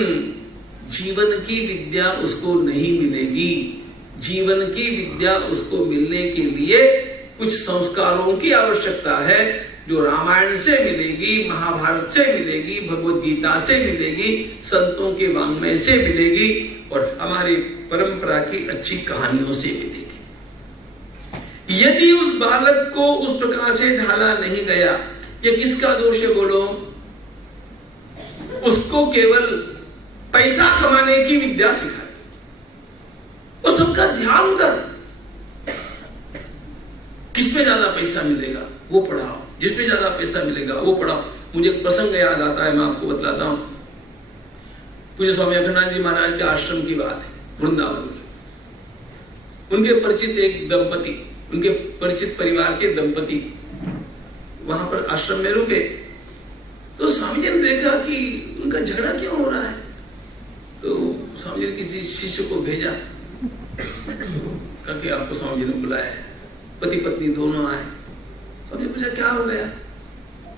जीवन की विद्या उसको नहीं मिलेगी। जीवन की विद्या उसको मिलने के लिए कुछ संस्कारों की आवश्यकता है। जो रामायण से मिलेगी, महाभारत से मिलेगी, भगवत गीता से मिलेगी, संतों के वांग्मय से मिलेगी और हमारी परंपरा की अच्छी कहानियों से मिलेगी। यदि उस बालक को उस प्रकार से ढाला नहीं गया, ये किसका दोष है बोलो? उसको केवल पैसा कमाने की विद्या सिखाई और सबका ध्यान उधर, किसमें ज्यादा पैसा मिलेगा वो पढ़ाओ, जिसमें ज्यादा पैसा मिलेगा वो पढ़ाओ। मुझे एक प्रसंग याद आता है, मैं आपको बतलाता हूं। पूज्य स्वामी अखंडानंद जी महाराज के आश्रम की बात है, वृंदावन की। उनके परिचित एक दंपति, उनके परिचित परिवार के दंपति वहां पर आश्रम में रुके, तो स्वामी जी ने देखा कि उनका झगड़ा क्यों हो रहा है। तो स्वामी जी ने किसी शिष्य को भेजा, कहा कि आपको स्वामी जी ने बुलाया है, पति पत्नी दोनों आए। स्वामी जी पूछा क्या हो गया,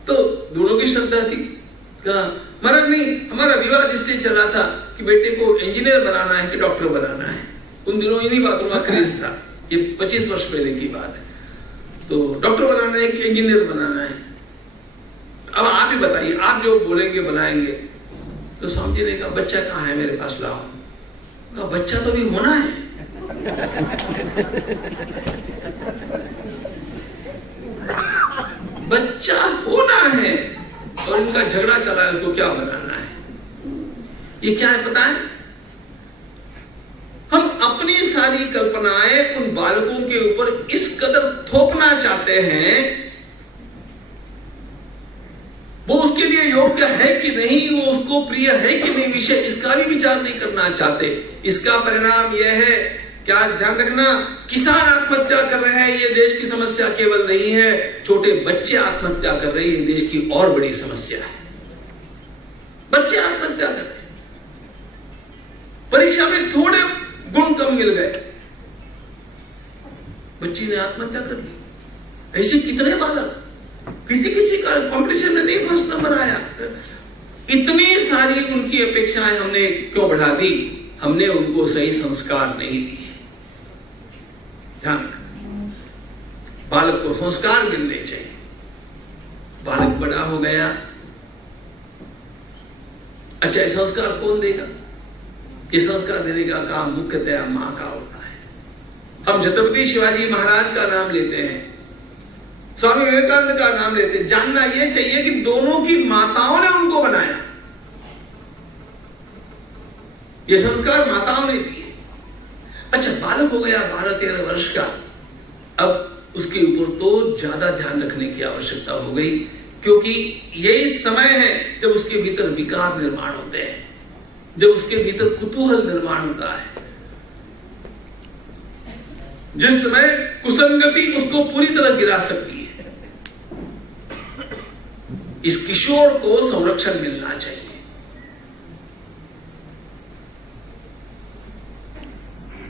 तो दोनों की श्रद्धा थी। कहा महाराज नहीं, हमारा विवाद इसलिए चला था कि बेटे को इंजीनियर बनाना है कि डॉक्टर बनाना है। उन दिनों इन्हीं बातों का क्रेज था, ये 25 वर्ष पहले की बात है। तो डॉक्टर बनाना है कि इंजीनियर बनाना है, अब आप ही बताइए, आप जो बोलेंगे बनाएंगे। तो स्वामी जी ने कहा बच्चा कहाँ है, मेरे पास लाओ। कहा बच्चा तो भी होना है। बच्चा होना है और इनका झगड़ा चला है, उसको क्या बनाना है। ये क्या है पता है? हम अपनी सारी कल्पनाएं उन बालकों के ऊपर इस कदर थोपना चाहते हैं, वो उसके लिए योग्य है कि नहीं, वो उसको प्रिय है कि नहीं, विषय इसका भी विचार नहीं करना चाहते। इसका परिणाम यह है, क्या ध्यान रखना, किसान आत्महत्या कर रहे हैं, ये देश की समस्या केवल नहीं है, छोटे बच्चे आत्महत्या कर रहे हैं, ये देश की और बड़ी समस्या है। बच्चे आत्महत्या कर रहे हैं, परीक्षा में थोड़े गुण कम मिल गए, बच्ची ने आत्महत्या कर ली। ऐसे कितने बालक, किसी का कंपटीशन में नहीं फर्स्ट नंबर आया। इतनी सारी उनकी अपेक्षाएं हमने क्यों बढ़ा दी? हमने उनको सही संस्कार नहीं दिए। ध्यान, बालक को संस्कार मिलने चाहिए। बालक बड़ा हो गया, अच्छा संस्कार कौन देगा? ये संस्कार देने का काम मुख्यतः मां का होता है। हम छत्रपति शिवाजी महाराज का नाम लेते हैं, स्वामी विवेकानंद का नाम लेते हैं, जानना यह चाहिए कि दोनों की माताओं ने उनको बनाया, ये संस्कार माताओं ने दिए। अच्छा बालक हो गया 12-13 वर्ष का, अब उसके ऊपर तो ज्यादा ध्यान रखने की आवश्यकता हो गई, क्योंकि यही समय है जब उसके भीतर विकार निर्माण होते हैं, जब उसके भीतर कुतूहल निर्माण होता है, जिस समय कुसंगति उसको पूरी तरह गिरा सकती है। इस किशोर को संरक्षण मिलना चाहिए।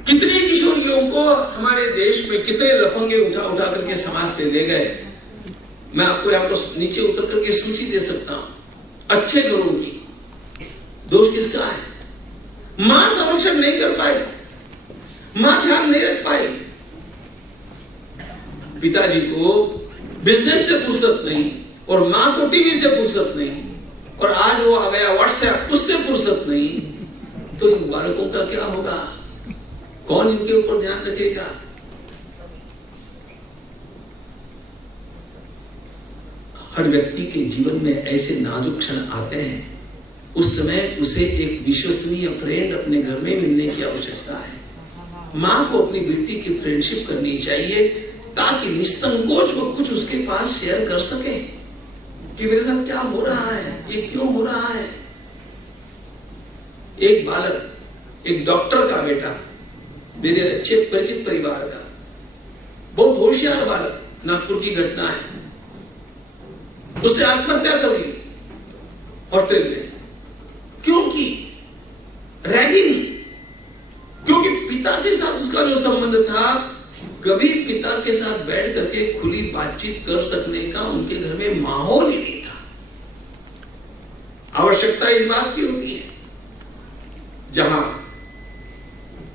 कितने किशोरियों को हमारे देश में कितने लफंगे उठा उठा करके समाज से ले गए। मैं आपको यहाँ पर नीचे उतर करके सूची दे सकता हूं अच्छे घरों की। दोष किसका है? मां संरक्षण नहीं कर पाई, मां ध्यान नहीं रख पाई, पिताजी को बिजनेस से फुर्सत नहीं और मां को टीवी से फुर्सत नहीं, और आज वो आ गया व्हाट्सएप, उससे फुर्सत नहीं, तो इन बालकों का क्या होगा? कौन इनके ऊपर ध्यान रखेगा? हर व्यक्ति के जीवन में ऐसे नाजुक क्षण आते हैं, उस समय उसे एक विश्वसनीय फ्रेंड अपने घर में मिलने की आवश्यकता है। मां को अपनी बेटी की फ्रेंडशिप करनी चाहिए ताकि निसंकोच वो कुछ उसके पास शेयर कर सके कि मेरे साथ क्या हो रहा है, ये क्यों हो रहा है। एक बालक, एक डॉक्टर का बेटा, मेरे अच्छे परिचित परिवार का, बहुत होशियार बालक, नागपुर की घटना है, उससे आत्महत्या कर ली हॉस्टल में। क्योंकि रैगिंग, क्योंकि पिता के साथ उसका जो संबंध था, कभी पिता के साथ बैठ करके खुली बातचीत कर सकने का उनके घर में माहौल ही नहीं था। आवश्यकता इस बात की होती है जहां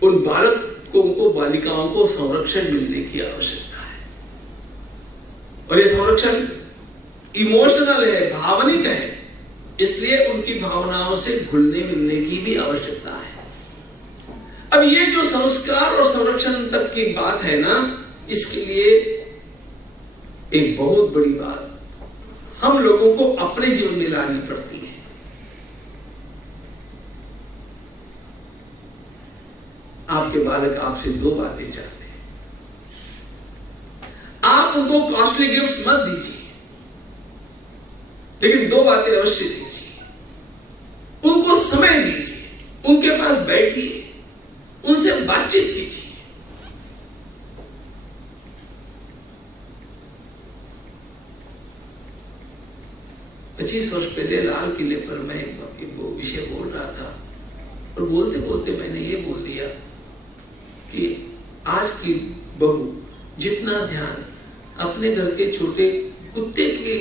उन बालक को, उनको बालिकाओं को संरक्षण मिलने की आवश्यकता है, और ये संरक्षण इमोशनल है, भावनिक है, इसलिए उनकी भावनाओं से घुलने मिलने की भी आवश्यकता है। अब ये जो संस्कार और संरक्षण तक की बात है ना, इसके लिए एक बहुत बड़ी बात हम लोगों को अपने जीवन में लानी पड़ती है। आपके बालक आपसे दो बातें चाहते हैं, आप उनको कॉस्टली गिफ्ट्स मत दीजिए, लेकिन दो बातें अवश्य दीजिए। उनको समय दीजिए, उनके पास बैठिए, उनसे बातचीत कीजिए। पच्चीस वर्ष पहले लाल किले पर मैं वो विषय बोल रहा था और बोलते बोलते मैंने ये बोल दिया कि आज की बहू जितना ध्यान अपने घर के छोटे कुत्ते की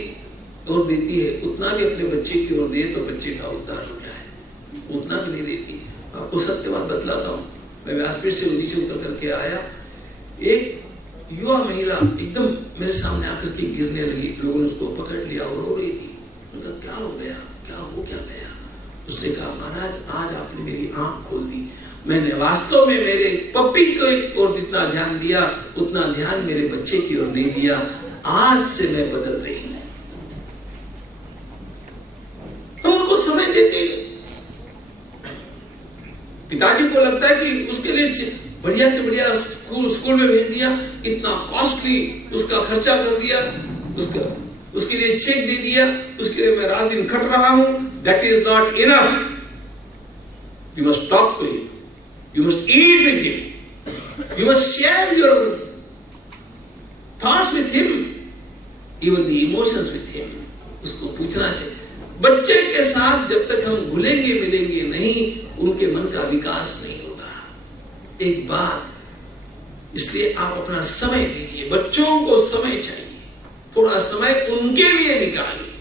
ओर देती है, उतना भी अपने बच्चे की ओर दे तो बच्चे का उद्धार हो जाए। उतना भी नहीं देती। आपको सत्य बात बतलाता हूं, मैं व्यासपीठ से नीचे उतर करके आया, एक युवा महिला एकदम मेरे सामने आकर के गिरने लगी। लोगों ने उसको पकड़ लिया और रो रही थी। मतलब क्या हो गया, क्या हो क्या गया? उसने कहा महाराज आज आपने मेरी आंख खोल दी। मैंने वास्तव में मेरे पप्पी की ओर जितना ध्यान दिया उतना ध्यान मेरे बच्चे की ओर नहीं दिया। आज से मैं बदल रही हूं। हम उनको समय देते, पिताजी को लगता है कि उसके लिए बढ़िया से बढ़िया स्कूल में भेज दिया, इतना कॉस्टली उसका खर्चा कर दिया, उसके लिए चेक दे दिया, उसके लिए मैं रात दिन खट रहा हूं। That is not enough. You must talk to him, you must eat with him, you must share your thoughts with him, even the emotions with him. उसको पूछना चाहिए। बच्चे के साथ जब तक हम घुलेंगे मिलेंगे नहीं, उनके मन का विकास नहीं होगा। एक बात, इसलिए आप अपना समय दीजिए। बच्चों को समय चाहिए, थोड़ा समय उनके लिए निकालिए।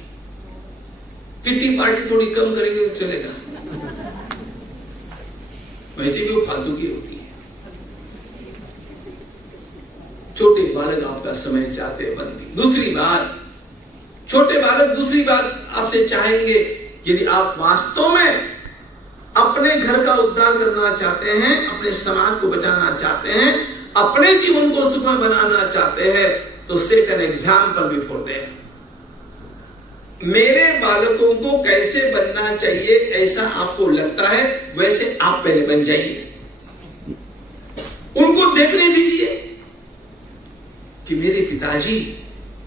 किटी पार्टी थोड़ी कम करेंगे तो चलेगा, वैसे भी वो फालतू की होती है। छोटे बालक आपका समय चाहते हैं बंदी। दूसरी बात, छोटे बालक दूसरी बात आपसे चाहेंगे, यदि आप वास्तव में अपने घर का उद्धार करना चाहते हैं, अपने समाज को बचाना चाहते हैं, अपने जीवन को सुखमय बनाना चाहते हैं, तो set an example before them. मेरे बालकों को कैसे बनना चाहिए ऐसा आपको लगता है, वैसे आप पहले बन जाइए। उनको देखने दीजिए कि मेरे पिताजी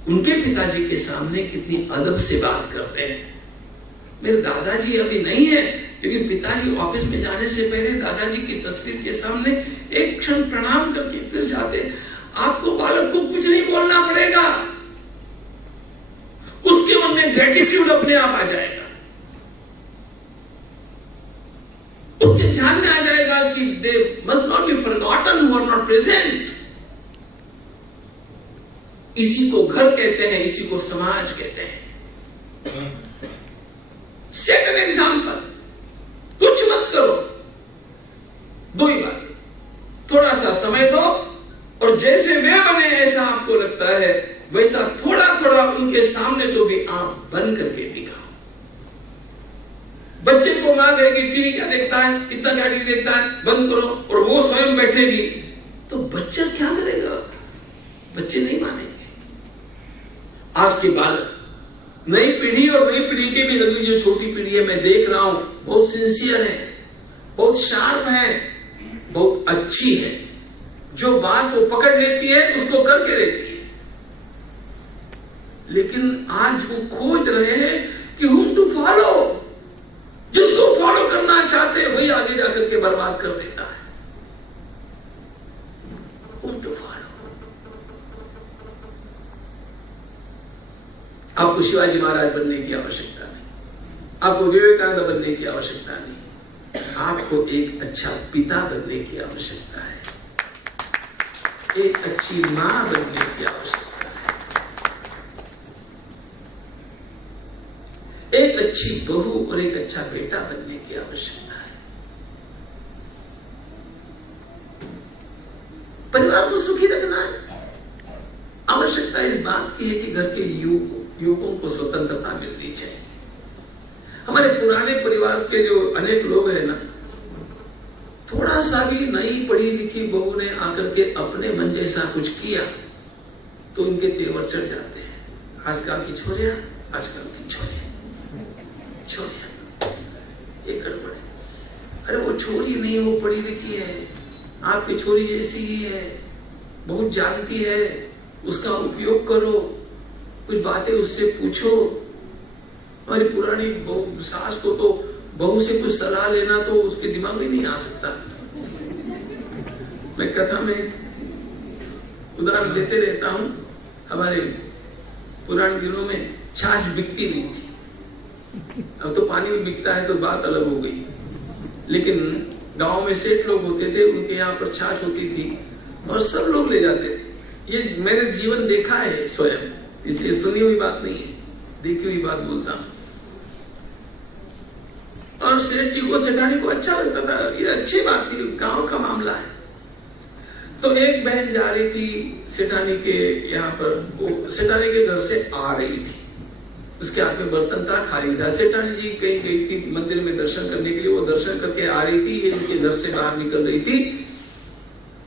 उनके पिताजी के सामने कितनी अदब से बात करते हैं। मेरे दादाजी अभी नहीं है, लेकिन पिताजी ऑफिस में जाने से पहले दादाजी की तस्वीर के सामने एक क्षण प्रणाम करके फिर जाते हैं। आपको बालक को कुछ नहीं बोलना पड़ेगा, उसके मन में ग्रेटिट्यूड अपने आप आ जाएगा। उसके ध्यान में आ जाएगा कि they must not be forgotten who are not present. इसी को घर कहते हैं, इसी को समाज कहते हैं। Set an example. कुछ मत करो, दो ही बातें, थोड़ा सा समय दो और जैसे वे बने ऐसा आपको लगता है वैसा थोड़ा थोड़ा उनके सामने तो भी आप बन करके दिखाओ। बच्चे को मां कहेगी टीवी क्या देखता है, इतना क्या टीवी देखता है, बंद करो, और वो स्वयं बैठेगी, तो बच्चा क्या करेगा? बच्चे नहीं मानेंगे। आज के बालक, नई पीढ़ी और नई पीढ़ी के भी लगी जो छोटी पीढ़ी है, मैं देख रहा हूं, बहुत सिंसियर है, बहुत शार्प है, बहुत अच्छी है। जो बात वो पकड़ लेती है उसको करके रहती है। लेकिन आज वो खोज रहे हैं कि whom to follow। जिसको फॉलो करना चाहते हैं वही आगे जाकर के बर्बाद कर देता है। whom to follow। आपको शिवाजी महाराज बनने की आवश्यकता नहीं, आपको विवेकानंद बनने की आवश्यकता नहीं, आपको एक अच्छा पिता बनने की आवश्यकता है, एक अच्छी मां बनने की आवश्यकता है, एक अच्छी बहू और एक अच्छा बेटा बनने की आवश्यकता है। परिवार को सुखी रखना है। आवश्यकता इस बात की है कि घर के युग को युवकों को स्वतंत्रता मिलनी चाहिए। हमारे पुराने परिवार के जो अनेक लोग हैं ना, थोड़ा सा भी नई पढ़ी लिखी बहू ने आकर के अपने मन जैसा कुछ किया तो इनके तेवर चढ़ जाते हैं। आजकल की छोरियां, ये गड़बड़ है। अरे वो छोरी नहीं, वो पढ़ी लिखी है, आपकी छोरी जैसी ही है, बहुत जानती है, उसका उपयोग करो, कुछ बातें उससे पूछो। हमारी पुरानी सास को तो बहू से कुछ सलाह लेना तो उसके दिमाग में नहीं आ सकता। मैं कथा में उदाहरण देते रहता हूं। हमारे पुराने दिनों में छाछ बिकती नहीं थी, अब तो पानी में बिकता है तो बात अलग हो गई। लेकिन गांव में सेठ लोग होते थे, उनके यहाँ पर छाछ होती थी और सब लोग ले जाते थे। ये मैंने जीवन देखा है स्वयं, इसलिए सुनी हुई बात नहीं है, देखी हुई बात बोलता हूं। और सेठ जी को, सेठानी को अच्छा लगता था, ये अच्छी बात थी, गांव का मामला है। तो एक बहन जा रही थी सेठानी के यहाँ पर, वो सेठानी के घर से आ रही थी, उसके हाथ में बर्तन था, खाली था। सेठानी जी कहीं गई थी मंदिर में दर्शन करने के लिए, वो दर्शन करके आ रही थी, ये इनके घर से बाहर निकल रही थी।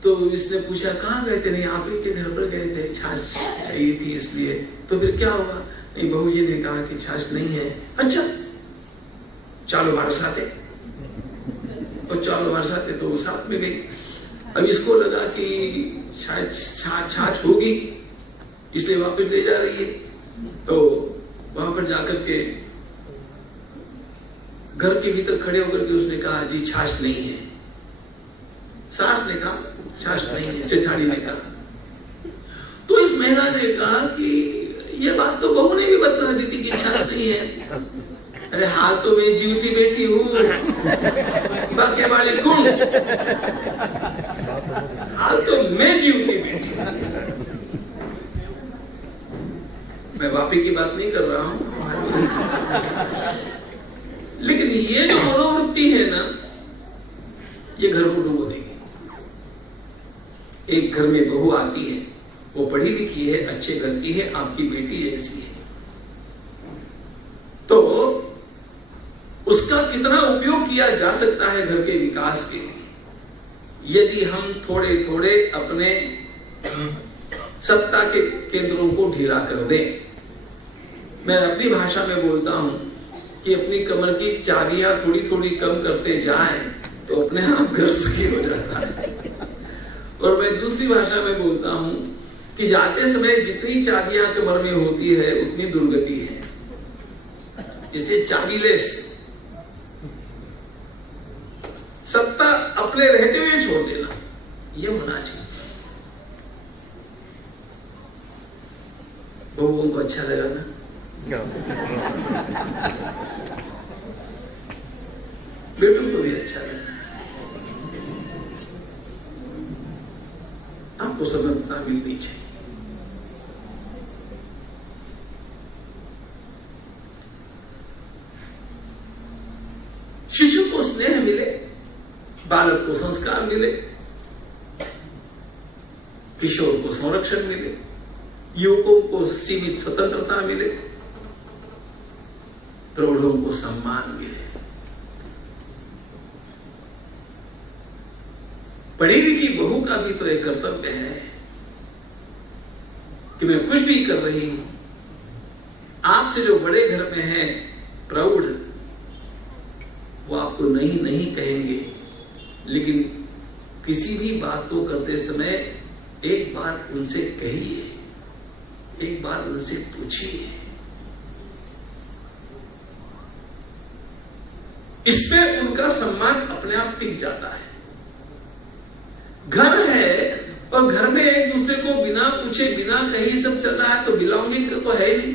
तो इसने पूछा कहाँ गए थे? नहीं, आप ही के घर पर गए थे, छाछ चाहिए थी इसलिए। तो फिर क्या हुआ? नहीं, बहू जी ने कहा कि छाछ नहीं है। अच्छा चलो हमारे साथ है, और चलो हमारे साथ है, तो वो साथ में गई। अब इसको लगा कि शायद छाछ होगी, इसलिए वापस ले जा रही है। तो वहां पर जाकर के घर के भीतर खड़े होकर के उसने कहा जी छाछ नहीं है। सास ने कहा छाछ नहीं है, सेठानी ने कहा। तो इस महिला ने कहा कि ये बात तो बहू ने भी बता दी थी कि छाछ नहीं है। अरे हाल तो मैं जीवती बैठी हूँ, बाकी वाले कौन? हाल तो मैं जीवती बैठी हूँ। मैं वापी की बात नहीं कर रहा हूं, लेकिन ये जो मनोवृत्ति है ना, ये घर को डुबो देगी। एक घर में बहू आती है, वो पढ़ी लिखी है, अच्छे घर की है, आपकी बेटी जैसी है, तो उसका कितना उपयोग किया जा सकता है घर के विकास के लिए, यदि हम थोड़े थोड़े अपने सत्ता के केंद्रों को ढीला कर दें। मैं अपनी भाषा में बोलता हूं कि अपनी कमर की चाबियां थोड़ी थोड़ी कम करते जाएं तो अपने आप घर सुखी हो जाता है। और मैं दूसरी भाषा में बोलता हूं कि जाते समय जितनी चाबियां कमर में होती है उतनी दुर्गति है, इसलिए चाबीलेस सत्ता अपने रहते हुए छोड़ देना, यह होना चाहिए। बहुओं को अच्छा लगा ना? बेटों को भी अच्छा लगा। आपको स्वतंत्रता मिलनी चाहिए। शिशु को स्नेह मिले, बालक को संस्कार मिले, किशोर को संरक्षण मिले, युवकों को सीमित स्वतंत्रता मिले, प्रौढ़ों को सम्मान मिले। पढ़ी लिखी बहू का भी तो एक कर्तव्य है कि मैं कुछ भी कर रही हूं, आपसे जो बड़े घर में है प्रौढ़, वो आपको नहीं नहीं कहेंगे, लेकिन किसी भी बात को करते समय एक बार उनसे कहिए, एक बार उनसे पूछिए। इसमें उनका सम्मान अपने आप टिक जाता है। घर है और घर में एक दूसरे को बिना पूछे बिना कहीं सब चल रहा है तो बिलोंगिंग तो है नहीं।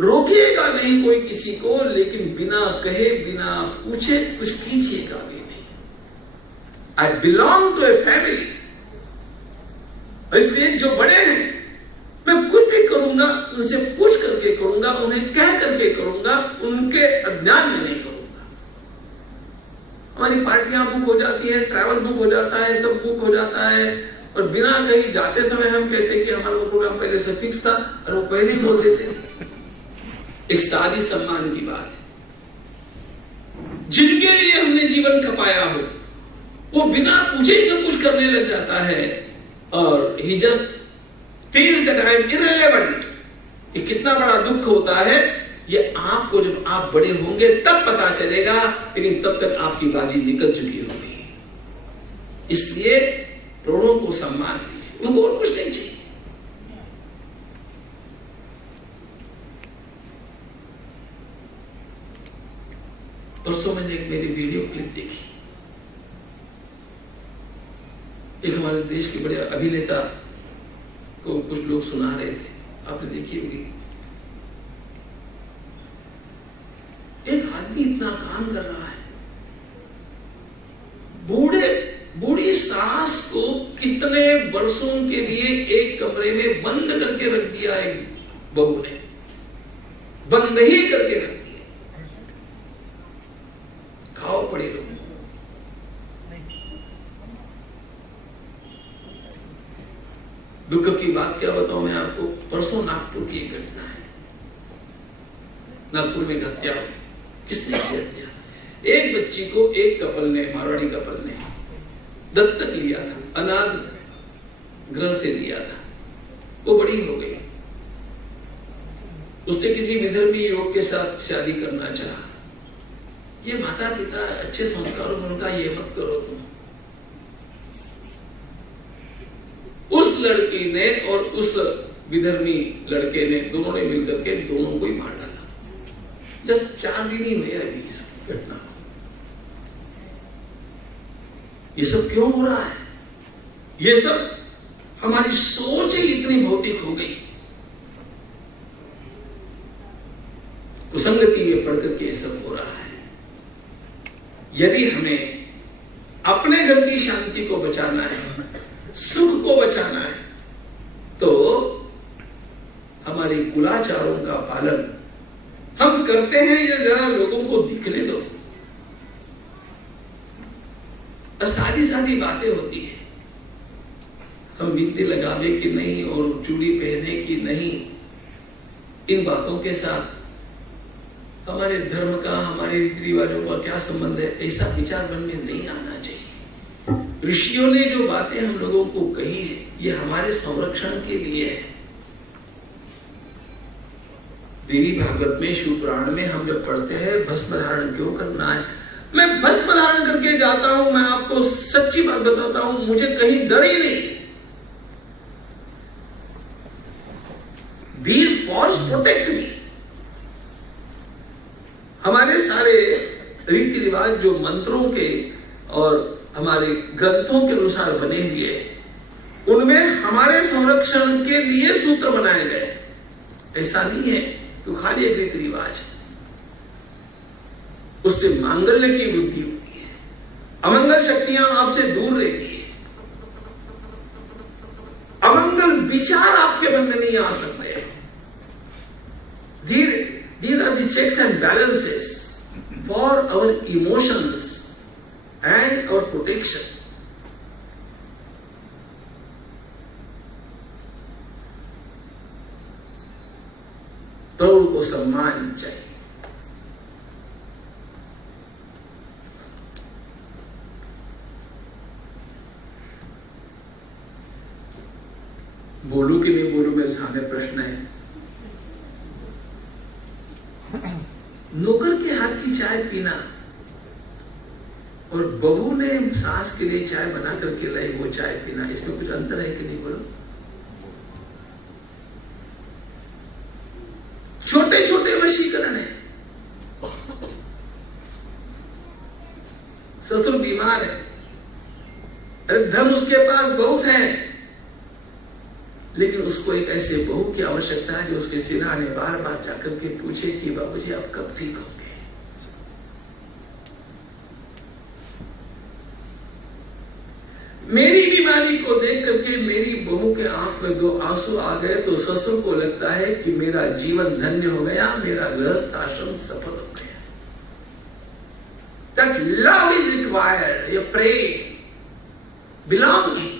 रोकिएगा नहीं कोई किसी को, लेकिन बिना कहे बिना पूछे कुछ कीजिएगा भी नहीं। I belong to a family, इसलिए जो बड़े हैं मैं कुछ भी करूंगा उनसे पूछ करके करूंगा, उन्हें कह करके करूंगा, उनके अज्ञान में नहीं करूंगा। हमारी पार्टियां बुक हो जाती है, ट्रैवल बुक हो जाता है, सब बुक हो जाता है, और बिना कहीं जाते समय हम कहते कि हमारा वो प्रोग्राम पहले से फिक्स था और वो पहले ही बोल देते थे। एक सादी सम्मान की बात है। जिनके लिए हमने जीवन खपाया हो वो बिना पूछे ही सब कुछ करने लग जाता है और he just feels that I am irrelevant। ये कितना बड़ा दुख होता है, ये आपको जब आप बड़े होंगे तब पता चलेगा, लेकिन तब तक आपकी बाजी निकल चुकी होगी। इसलिए प्रौढ़ों को सम्मान दीजिए, उनको और कुछ नहीं चाहिए। परसों मैंने एक मेरी वीडियो क्लिप देखी, एक हमारे देश के बड़े अभिनेता को कुछ लोग सुना रहे थे, आपने देखी होगी। एक आदमी इतना काम कर रहा है, बूढ़ी सास को कितने वर्षों के लिए एक कमरे में बंद करके रख दिया है, बहू ने बंद ही करके रख दिया, खाओ पड़े लोग। दुख की बात क्या बताऊं मैं आपको, परसों नागपुर की एक घटना है। नागपुर में हत्या हुई। किसने की हत्या? एक बच्ची को एक कपल ने, मारवाड़ी कपल ने दत्तक लिया था, अनाथ गृह से लिया था। वो बड़ी हो गई, उसने किसी विधर्मी युवक के साथ शादी करना चाहा। ये माता पिता अच्छे संस्कारों में उनका ये मत करो तुम। उस लड़की ने और उस विधर्मी लड़के ने, दोनों ने मिलकर के दोनों को ही मार डाला। जस्ट 4 दिन ही हुए अभी इस घटना। ये सब क्यों हो रहा है? ये सब हमारी सोच ही इतनी भौतिक हो गई, कुसंगति में पढ़ करके ये सब हो रहा है। यदि हमें अपने घर की शांति को बचाना है, सुख को बचाना है, तो हमारी कुलाचारों का पालन हम करते हैं, ये जरा लोगों को दिखने दो। और सादी सादी बातें होती है, हम बिंदी लगावे कि नहीं और चूड़ी पहने कि नहीं, इन बातों के साथ हमारे धर्म का, हमारे रीति रिवाजों का क्या संबंध है, ऐसा विचार मन में नहीं आना चाहिए। ऋषियों ने जो बातें हम लोगों को कही है, ये हमारे संरक्षण के लिए है। देवी भागवत में, शिव पुराण में हम जब पढ़ते हैं भस्म धारण क्यों करना है, मैं भस्म धारण करके जाता हूं, मैं आपको सच्ची बात बताता हूं, मुझे कहीं डर ही नहीं है। These paws protect me। हमारे सारे रीति रिवाज जो मंत्रों के और हमारे ग्रंथों के अनुसार बने हुए हैं, उनमें हमारे संरक्षण के लिए सूत्र बनाए गए। ऐसा नहीं है तो खाली एक रीति रिवाज, उससे मांगल्य की वृद्धि होती है, अमंगल शक्तियां आपसे दूर रहती है, अमंगल विचार आपके मन में नहीं आ सकते। These are the checks and balances for our emotions and our protection। प्रौढ़ को सम्मान चाहिए। बोलू कि नहीं बोलू, मेरे सामने प्रश्न है। नौकर के हाथ की चाय पीना और बहू ने सास के लिए चाय बना करके लाई वो चाय पीना, इसमें कुछ अंतर है कि नहीं बोलो? छोटे छोटे वशीकरण है। ससुर बीमार है, अरे धन उसके पास बहुत है, लेकिन उसको एक ऐसे बहू की आवश्यकता है जो उसके सिरहाने बार बार जाकर के पूछे कि बाबूजी आप कब ठीक होंगे। मेरी बीमारी को देख करके मेरी बहू के आंख में 2 आंसू आ गए तो ससुर को लगता है कि मेरा जीवन धन्य हो गया, मेरा गृहस्थ आश्रम सफल हो गया। That love is required, you pray, belonging,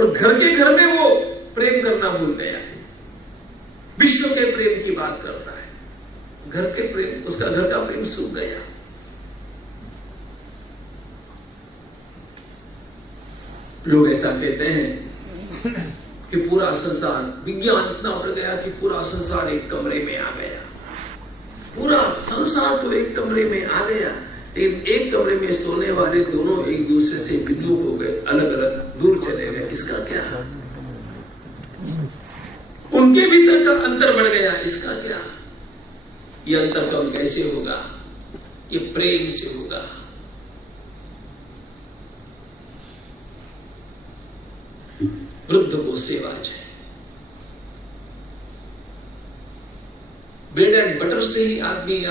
और घर के घर में वो प्रेम करना भूल गया। विश्व के प्रेम की बात करता है, घर के प्रेम, उसका घर का प्रेम सूख गया। लोग ऐसा कहते हैं कि पूरा संसार, विज्ञान इतना बढ़ गया कि पूरा संसार एक कमरे में आ गया। पूरा संसार तो एक कमरे में आ गया, एक कमरे में सोने वाले दोनों एक दूसरे से विद्युत हो गए, अलग अलग दूर चले गए। इसका क्या? उनके भीतर का अंतर बढ़ गया, इसका क्या? ये अंतर कम कैसे होगा? ये प्रेम से होगा। वृद्ध को सेवा है, ब्रेड एंड बटर से ही आदमी